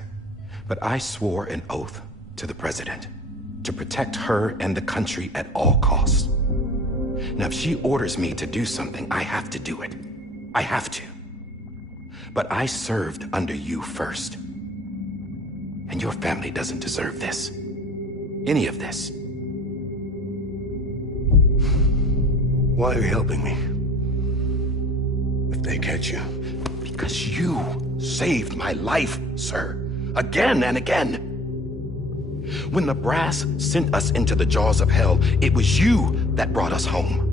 but I swore an oath to the President to protect her and the country at all costs. Now, if she orders me to do something, I have to do it. I have to. But I served under you first. And your family doesn't deserve this. Any of this. Why are you helping me? If they catch you. Because you saved my life, sir. Again and again. When the brass sent us into the jaws of hell, it was you that brought us home.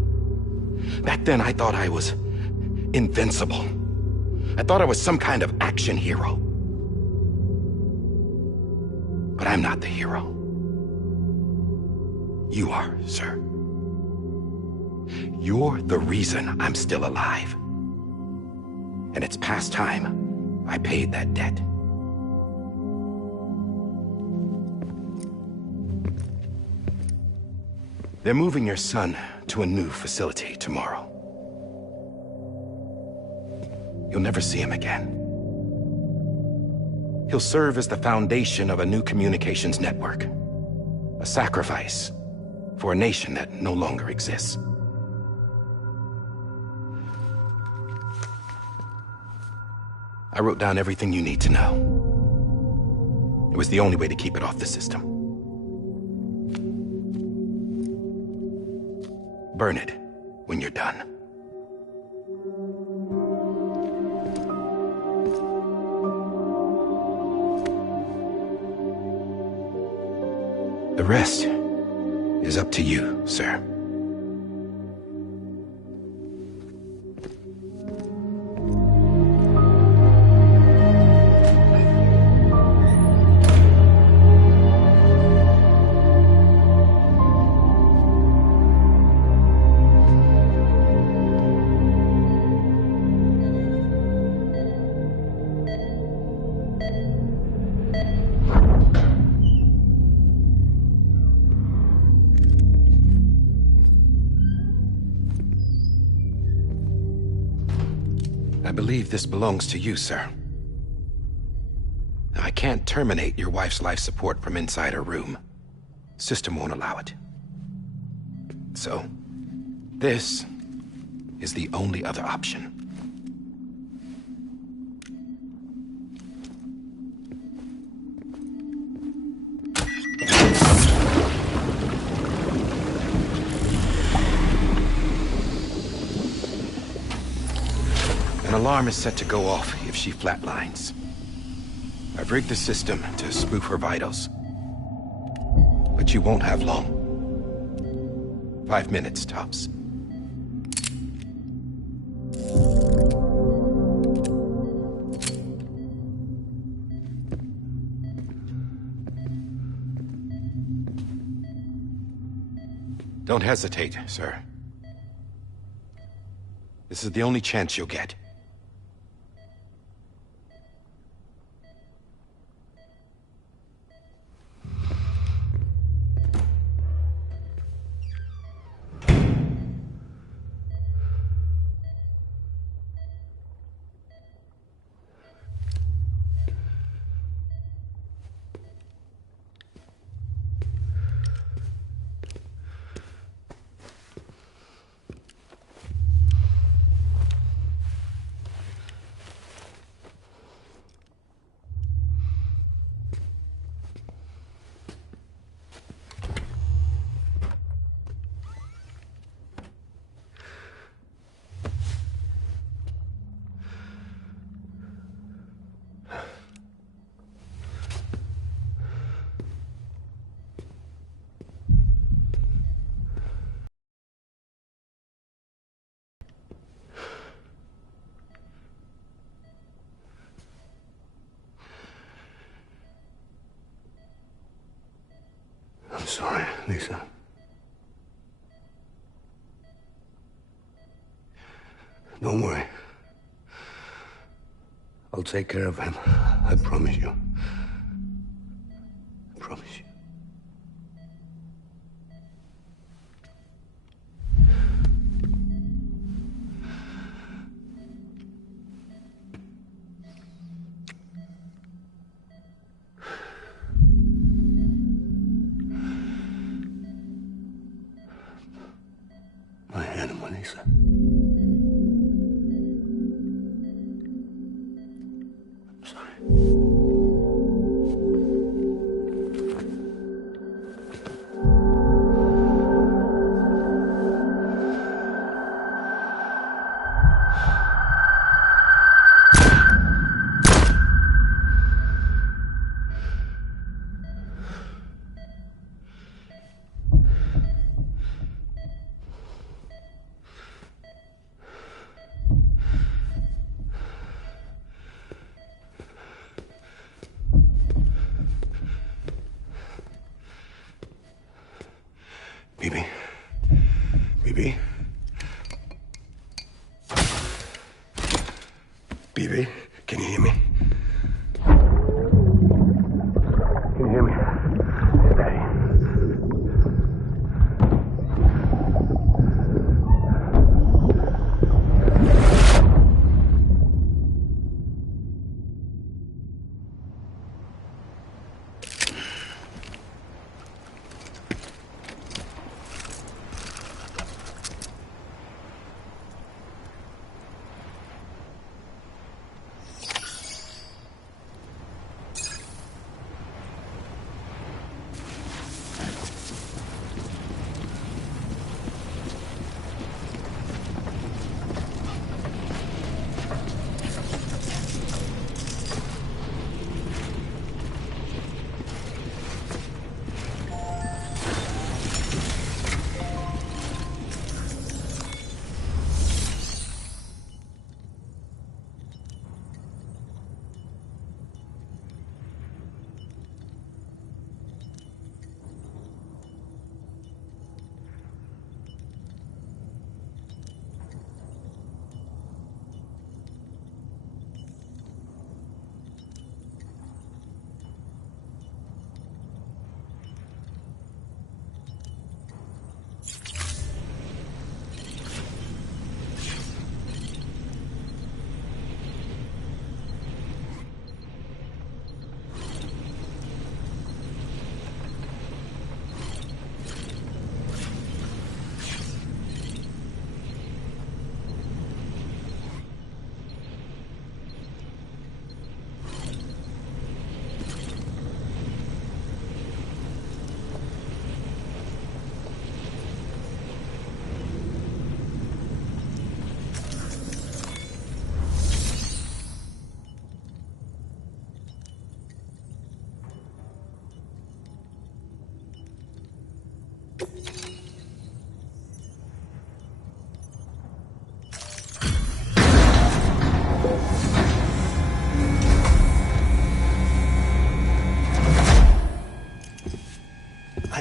Back then, I thought I was invincible. I thought I was some kind of action hero. But I'm not the hero. You are, sir. You're the reason I'm still alive. And it's past time I paid that debt. They're moving your son to a new facility tomorrow. You'll never see him again. He'll serve as the foundation of a new communications network. A sacrifice for a nation that no longer exists. I wrote down everything you need to know. It was the only way to keep it off the system. Burn it when you're done. The rest is up to you, sir. I believe this belongs to you, sir. I can't terminate your wife's life support from inside her room. System won't allow it. So, this is the only other option. An alarm is set to go off if she flatlines. I've rigged the system to spoof her vitals. But you won't have long. 5 minutes, tops. Don't hesitate, sir. This is the only chance you'll get. I'm sorry, Lisa. Don't worry. I'll take care of him. I promise you. I promise you. My animal, Lisa. I'm sorry. Bibi? Bibi? Bibi, can you hear me? Can you hear me? It's Daddy.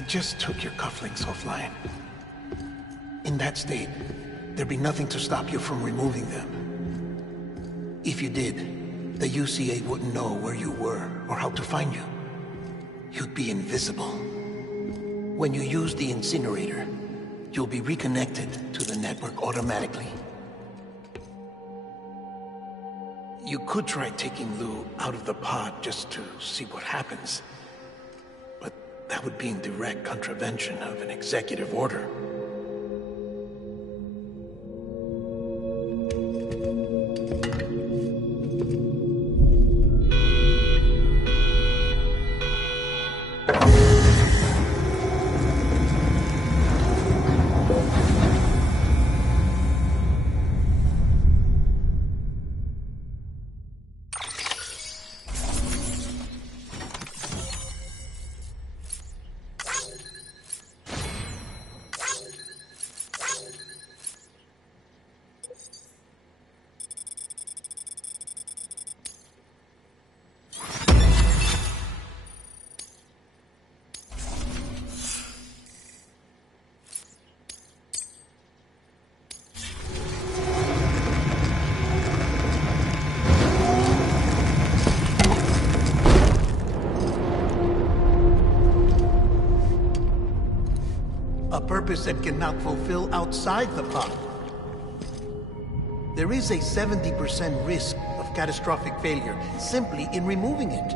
just took your cufflinks offline. In that state, there'd be nothing to stop you from removing them. If you did, the UCA wouldn't know where you were or how to find you. You'd be invisible. When you use the incinerator, you'll be reconnected to the network automatically. You could try taking Lou out of the pod just to see what happens. But that would be in direct contravention of an executive order. A purpose that cannot fulfill outside the pod. There is a 70% risk of catastrophic failure simply in removing it.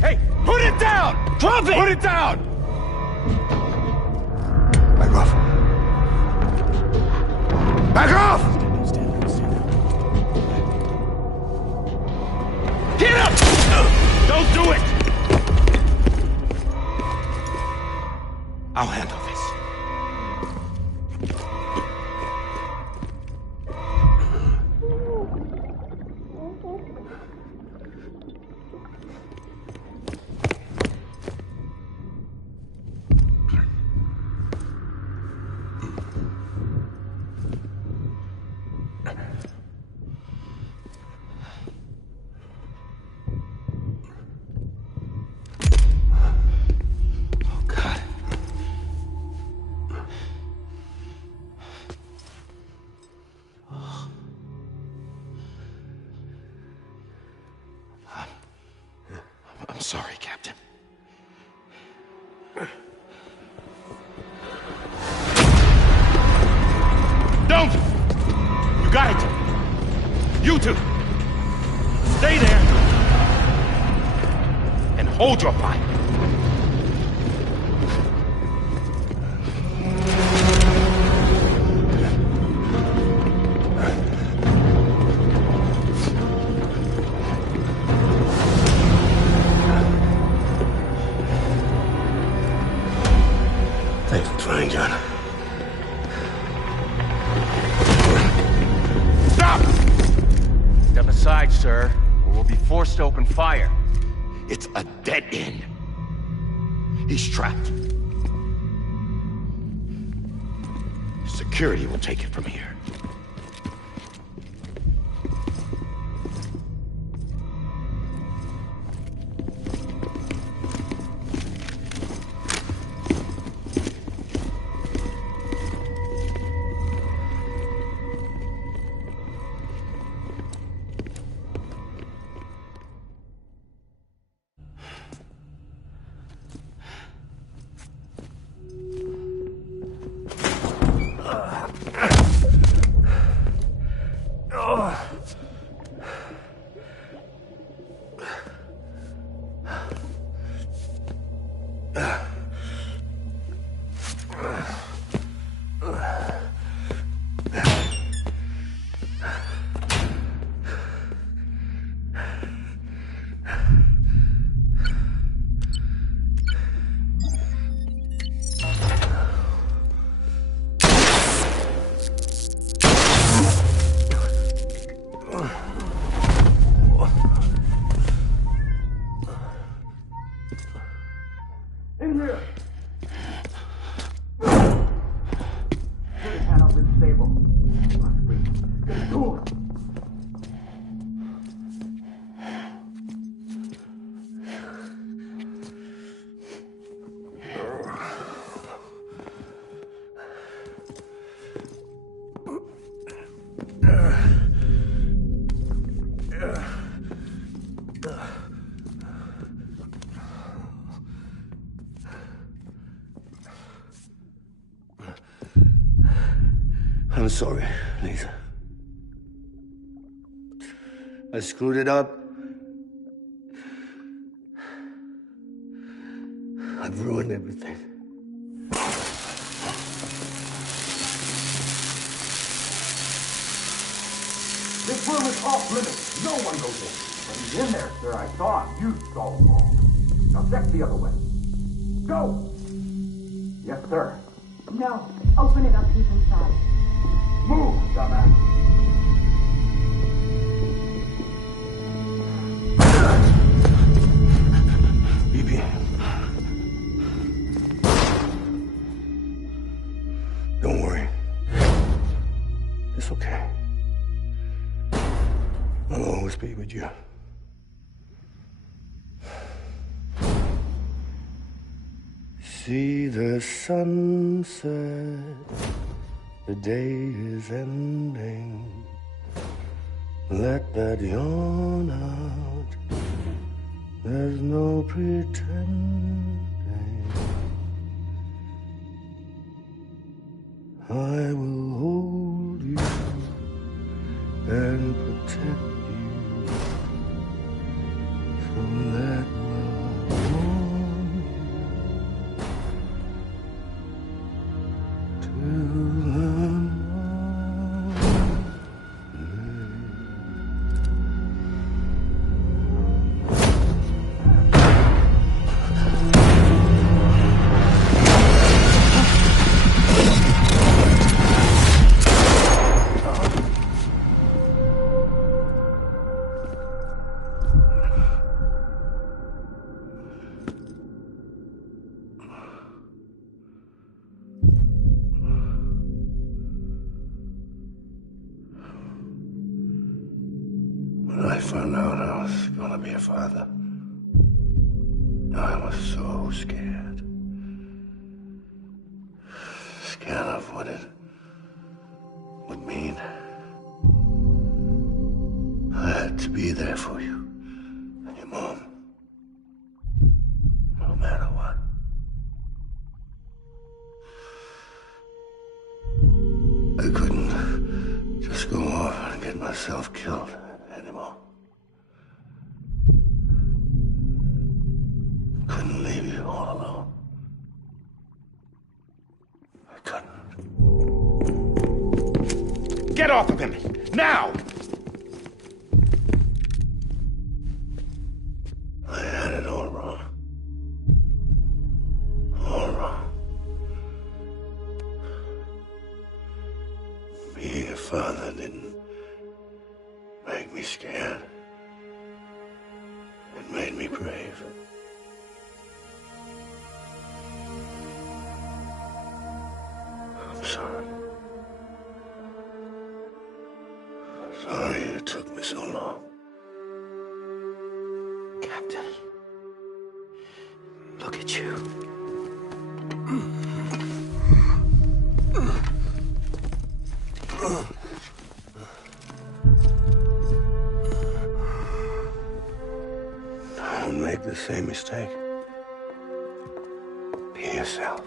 Hey, put it down! Drop it! Put it down! Back off. Back off! Get up! Don't do it! I'll handle this. sorry, Captain. Don't! You got it! You two! Stay there! And hold your fire! Thanks for trying, John. Stop! Step aside, sir, or we'll be forced to open fire. It's a dead end. He's trapped. Security will take it from here. I'm sorry, Lisa. I screwed it up. I've ruined everything. This room is off limits. No one goes in. But he's in there, sir. I saw him. You saw him all. Now check the other way. Go! Yes, sir. No. Open it up. He's inside. Move, dumbass. BB. Don't worry. It's okay. I'll always be with you. See the sunset. The day is ending. Let that yawn out. There's no pretending. I will hold you and protect you. So let love warm you till When I found out I was gonna be a father, I was so scared. Scared of what it would mean. I had to be there for you and your mom. I couldn't just go off and get myself killed anymore. Couldn't leave you all alone. I couldn't. Get off of him! Now! I had it all wrong. All wrong. Being a father didn't make me scared. It made me brave. I'm sorry. Sorry it took me so long. Captain, look at you. Don't make the same mistake. Be yourself.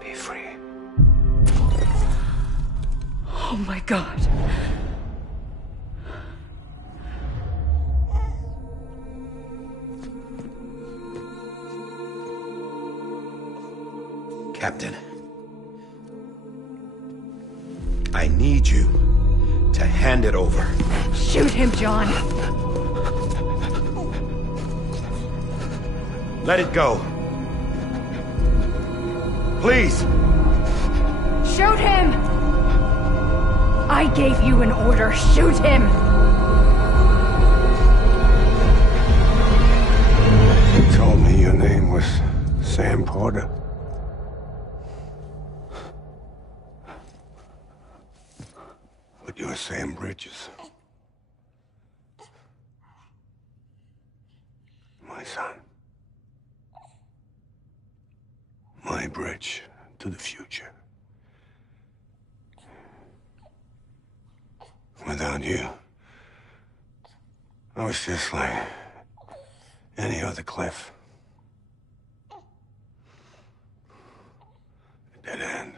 Be free. Oh my God. Captain, I need you to hand it over. Shoot him, John. Let it go. Please. Shoot him! I gave you an order. Shoot him! You told me your name was Sam Porter. But you're Sam Bridges. My son. My bridge to the future. Without you, I was just like any other Cliff. A dead end.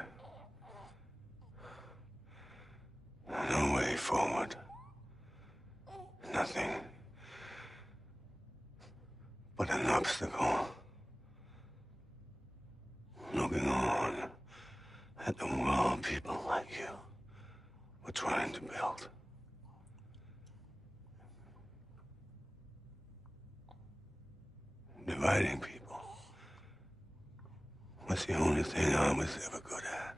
No way forward. Nothing but an obstacle. Looking on at the world people like you were trying to build. Dividing people was the only thing I was ever good at.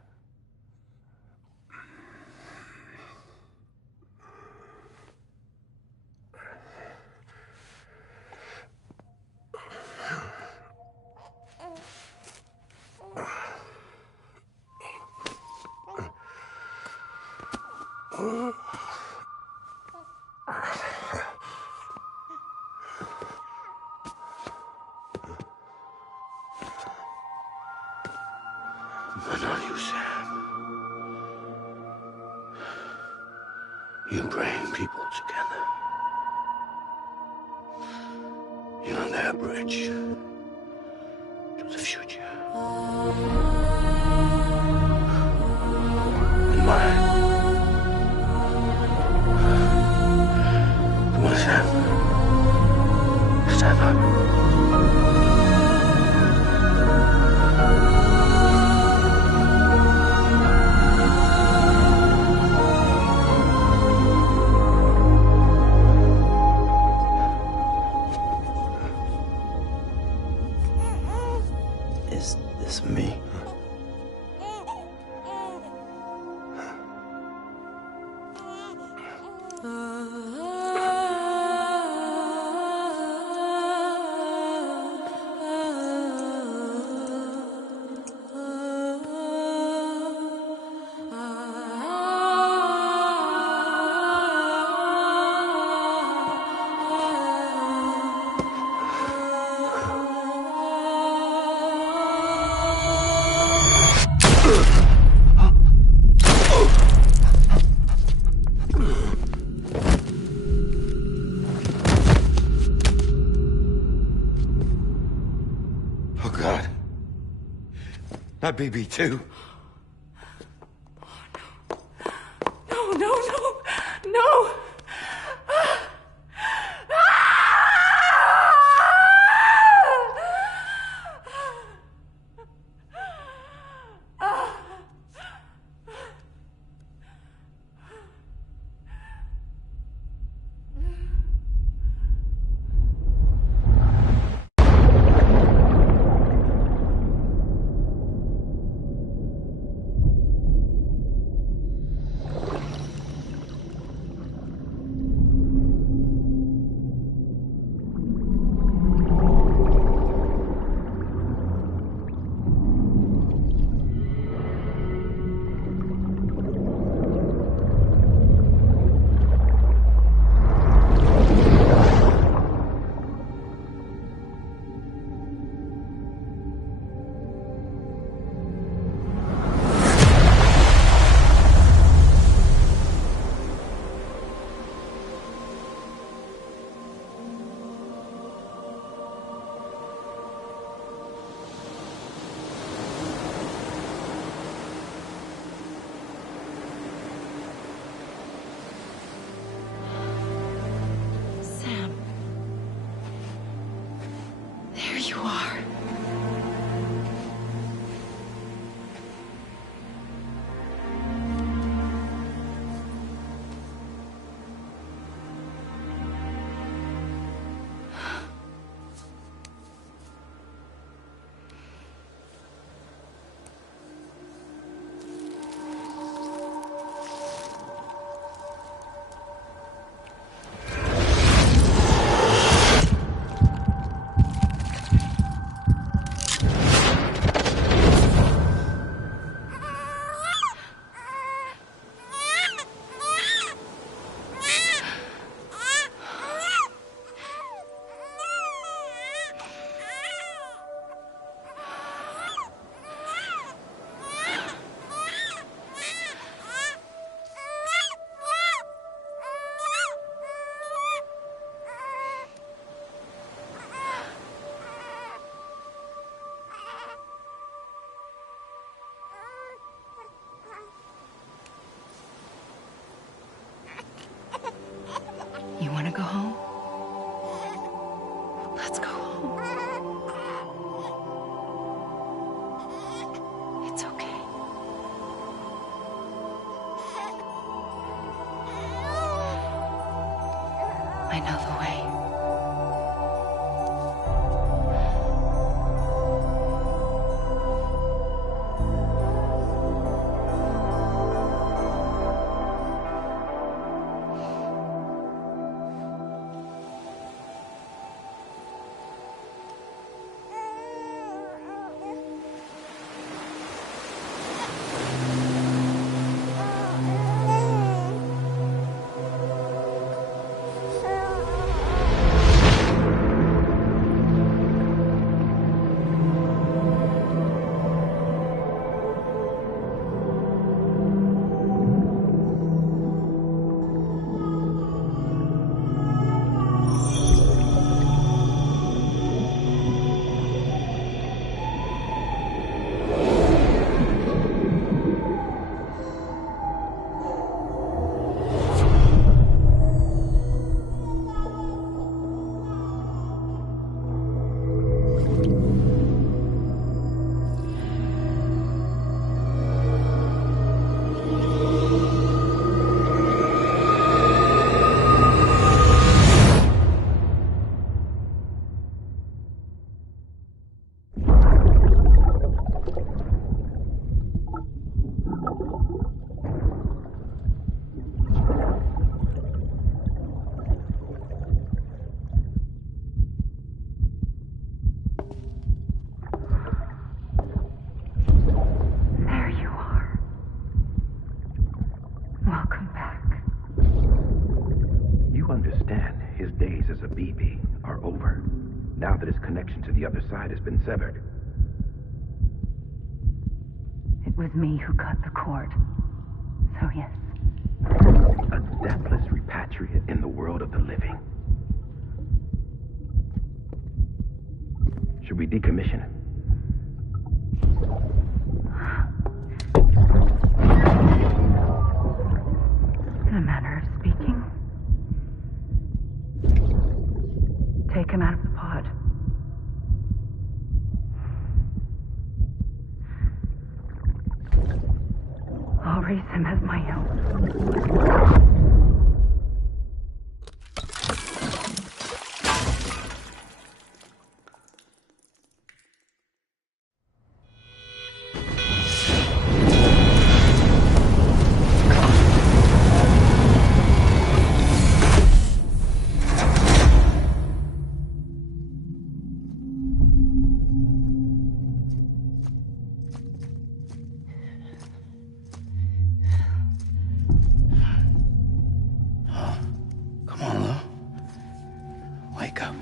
But not you, Sam. You bring people together. You're their bridge to the future. And mine. Come on, Sam. Stand up. Is this me? My BB too. No, no, no, no! You want to go home? Let's go home. It's okay. I know the way. Now that his connection to the other side has been severed. It was me who cut the cord. So yes. A deathless repatriate in the world of the living. Should we decommission him? a manner of speaking. Take him out of the pod. I'll raise him as my own. Come on, Lou, wake up.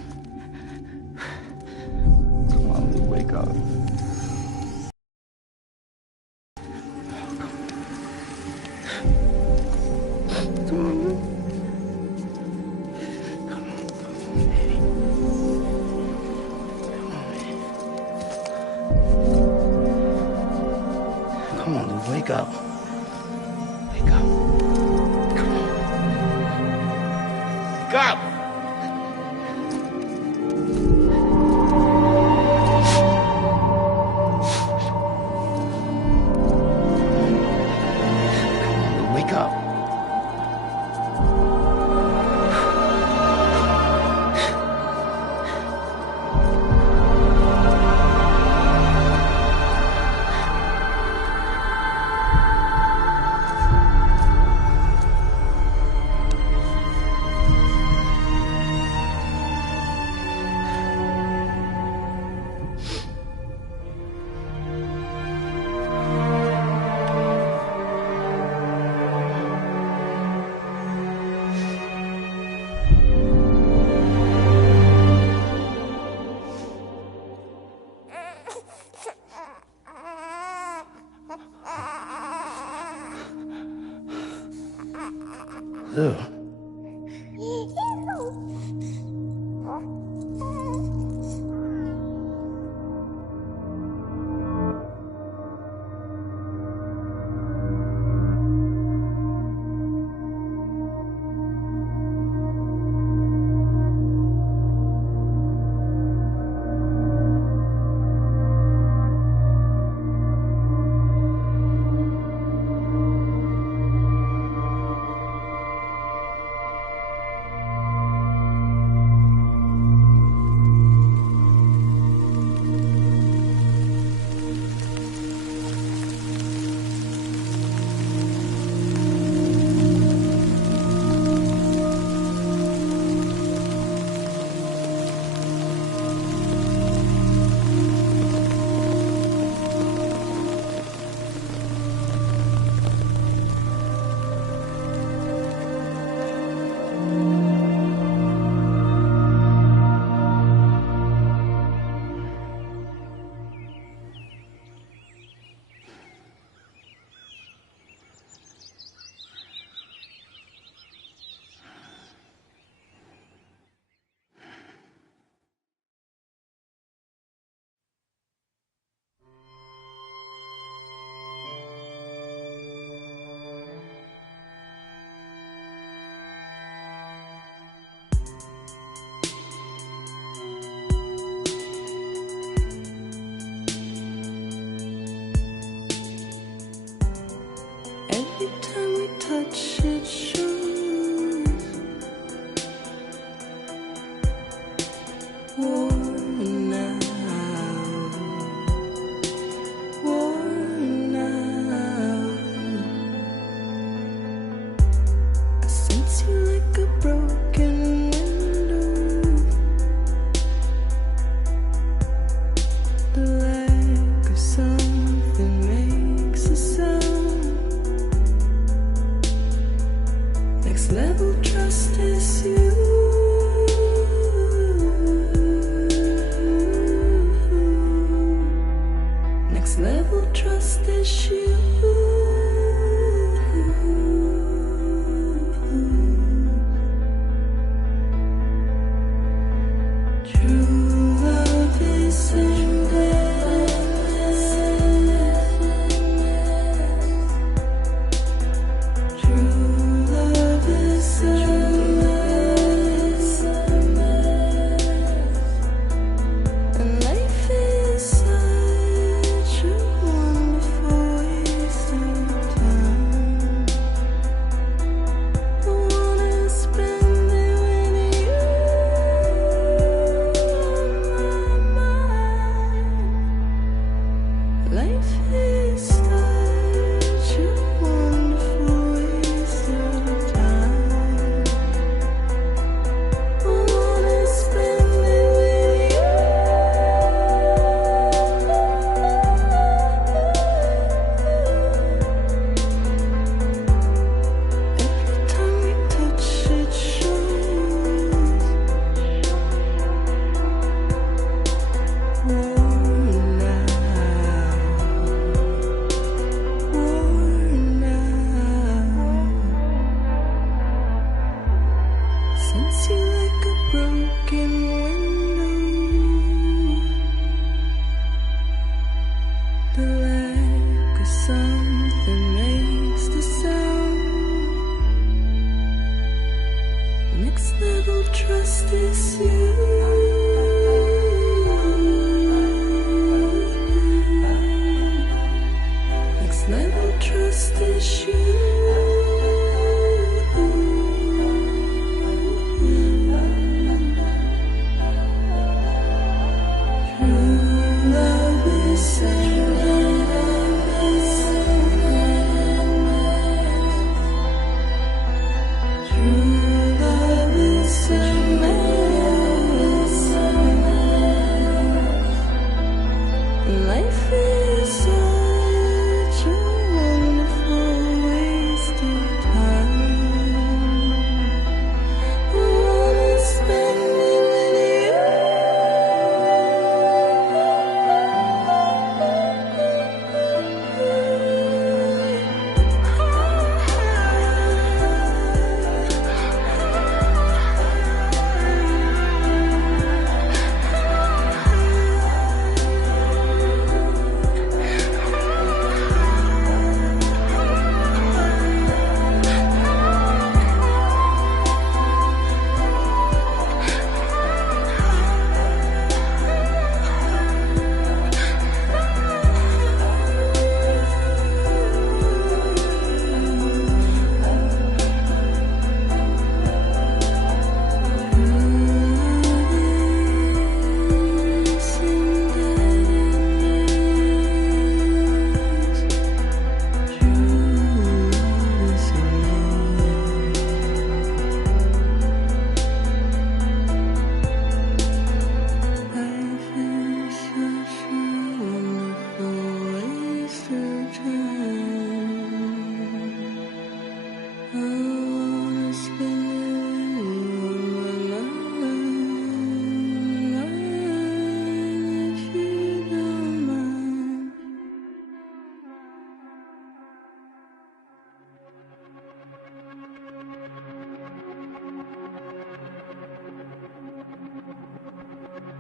Wake up. Come on. Wake up! Come on, Lou, wake up. Lou.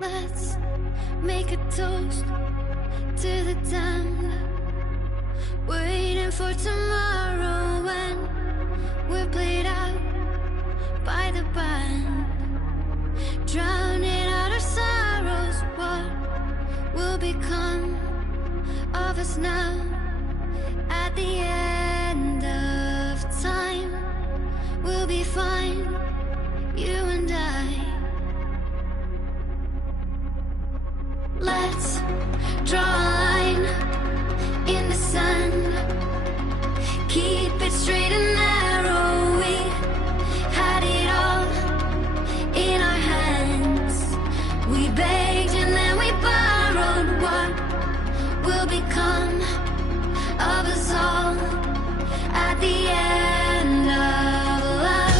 Let's make a toast to the damned, waiting for tomorrow when we're played out by the band, drowning out our sorrows. What will become of us now at the end of time? We'll be fine, you and I. Let's draw a line in the sand, keep it straight and narrow. We had it all in our hands. We begged and then we borrowed. What will become of us all at the end of love?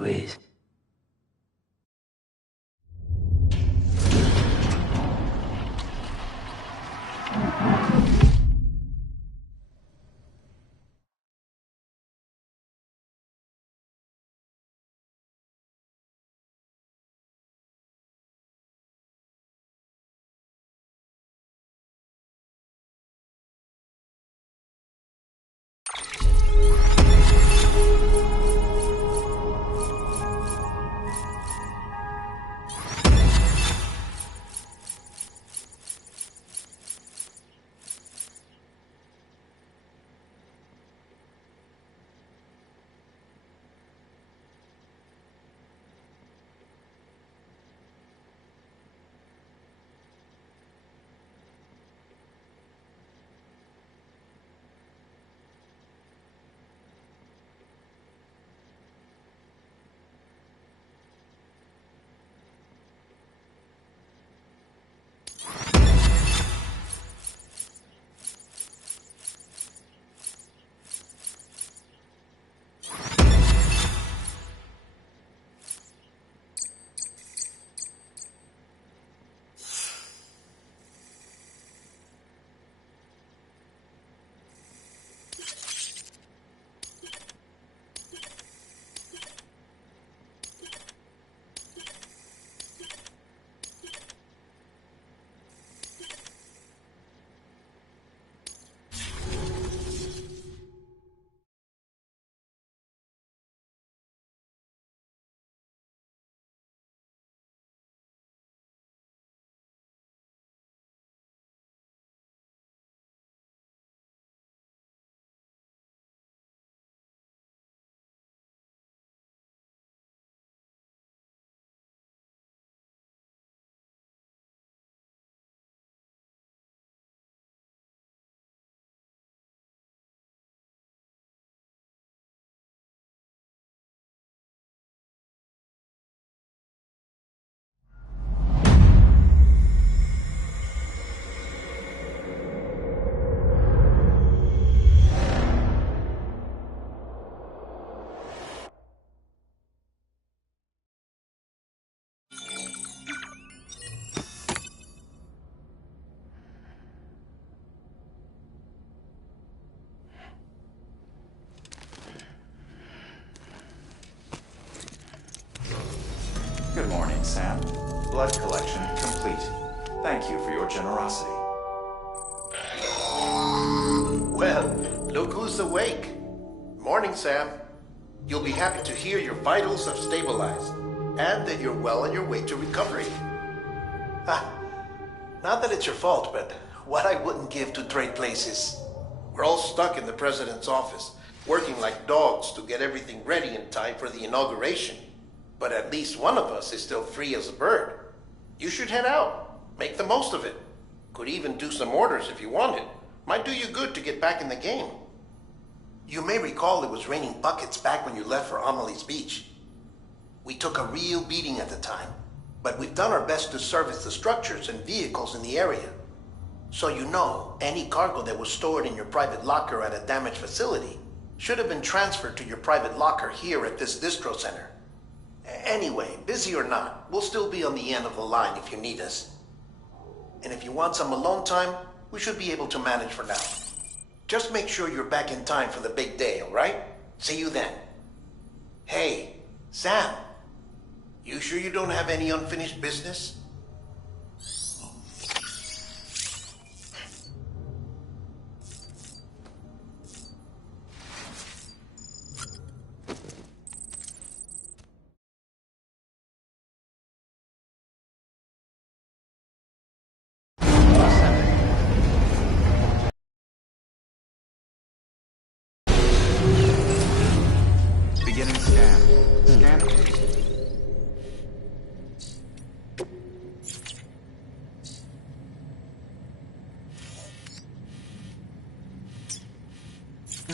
Louise. Good morning, Sam. Blood collection complete. Thank you for your generosity. Well, look who's awake. Morning, Sam. You'll be happy to hear your vitals have stabilized, and that you're well on your way to recovery. Not that it's your fault, but what I wouldn't give to trade places. We're all stuck in the president's office, working like dogs to get everything ready in time for the inauguration. But at least one of us is still free as a bird. You should head out. Make the most of it. Could even do some orders if you wanted. Might do you good to get back in the game. You may recall it was raining buckets back when you left for Amelie's Beach. We took a real beating at the time, but we've done our best to service the structures and vehicles in the area. So you know, any cargo that was stored in your private locker at a damaged facility should have been transferred to your private locker here at this distro center. Anyway, busy or not, we'll still be on the end of the line if you need us. And if you want some alone time, we should be able to manage for now. Just make sure you're back in time for the big day, all right? See you then. Hey, Sam, you sure you don't have any unfinished business? Beginning scan. Scanning.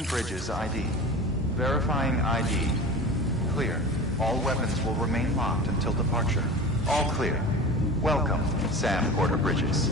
Bridges ID. Verifying ID. Clear. All weapons will remain locked until departure. All clear. Welcome, Sam Porter Bridges.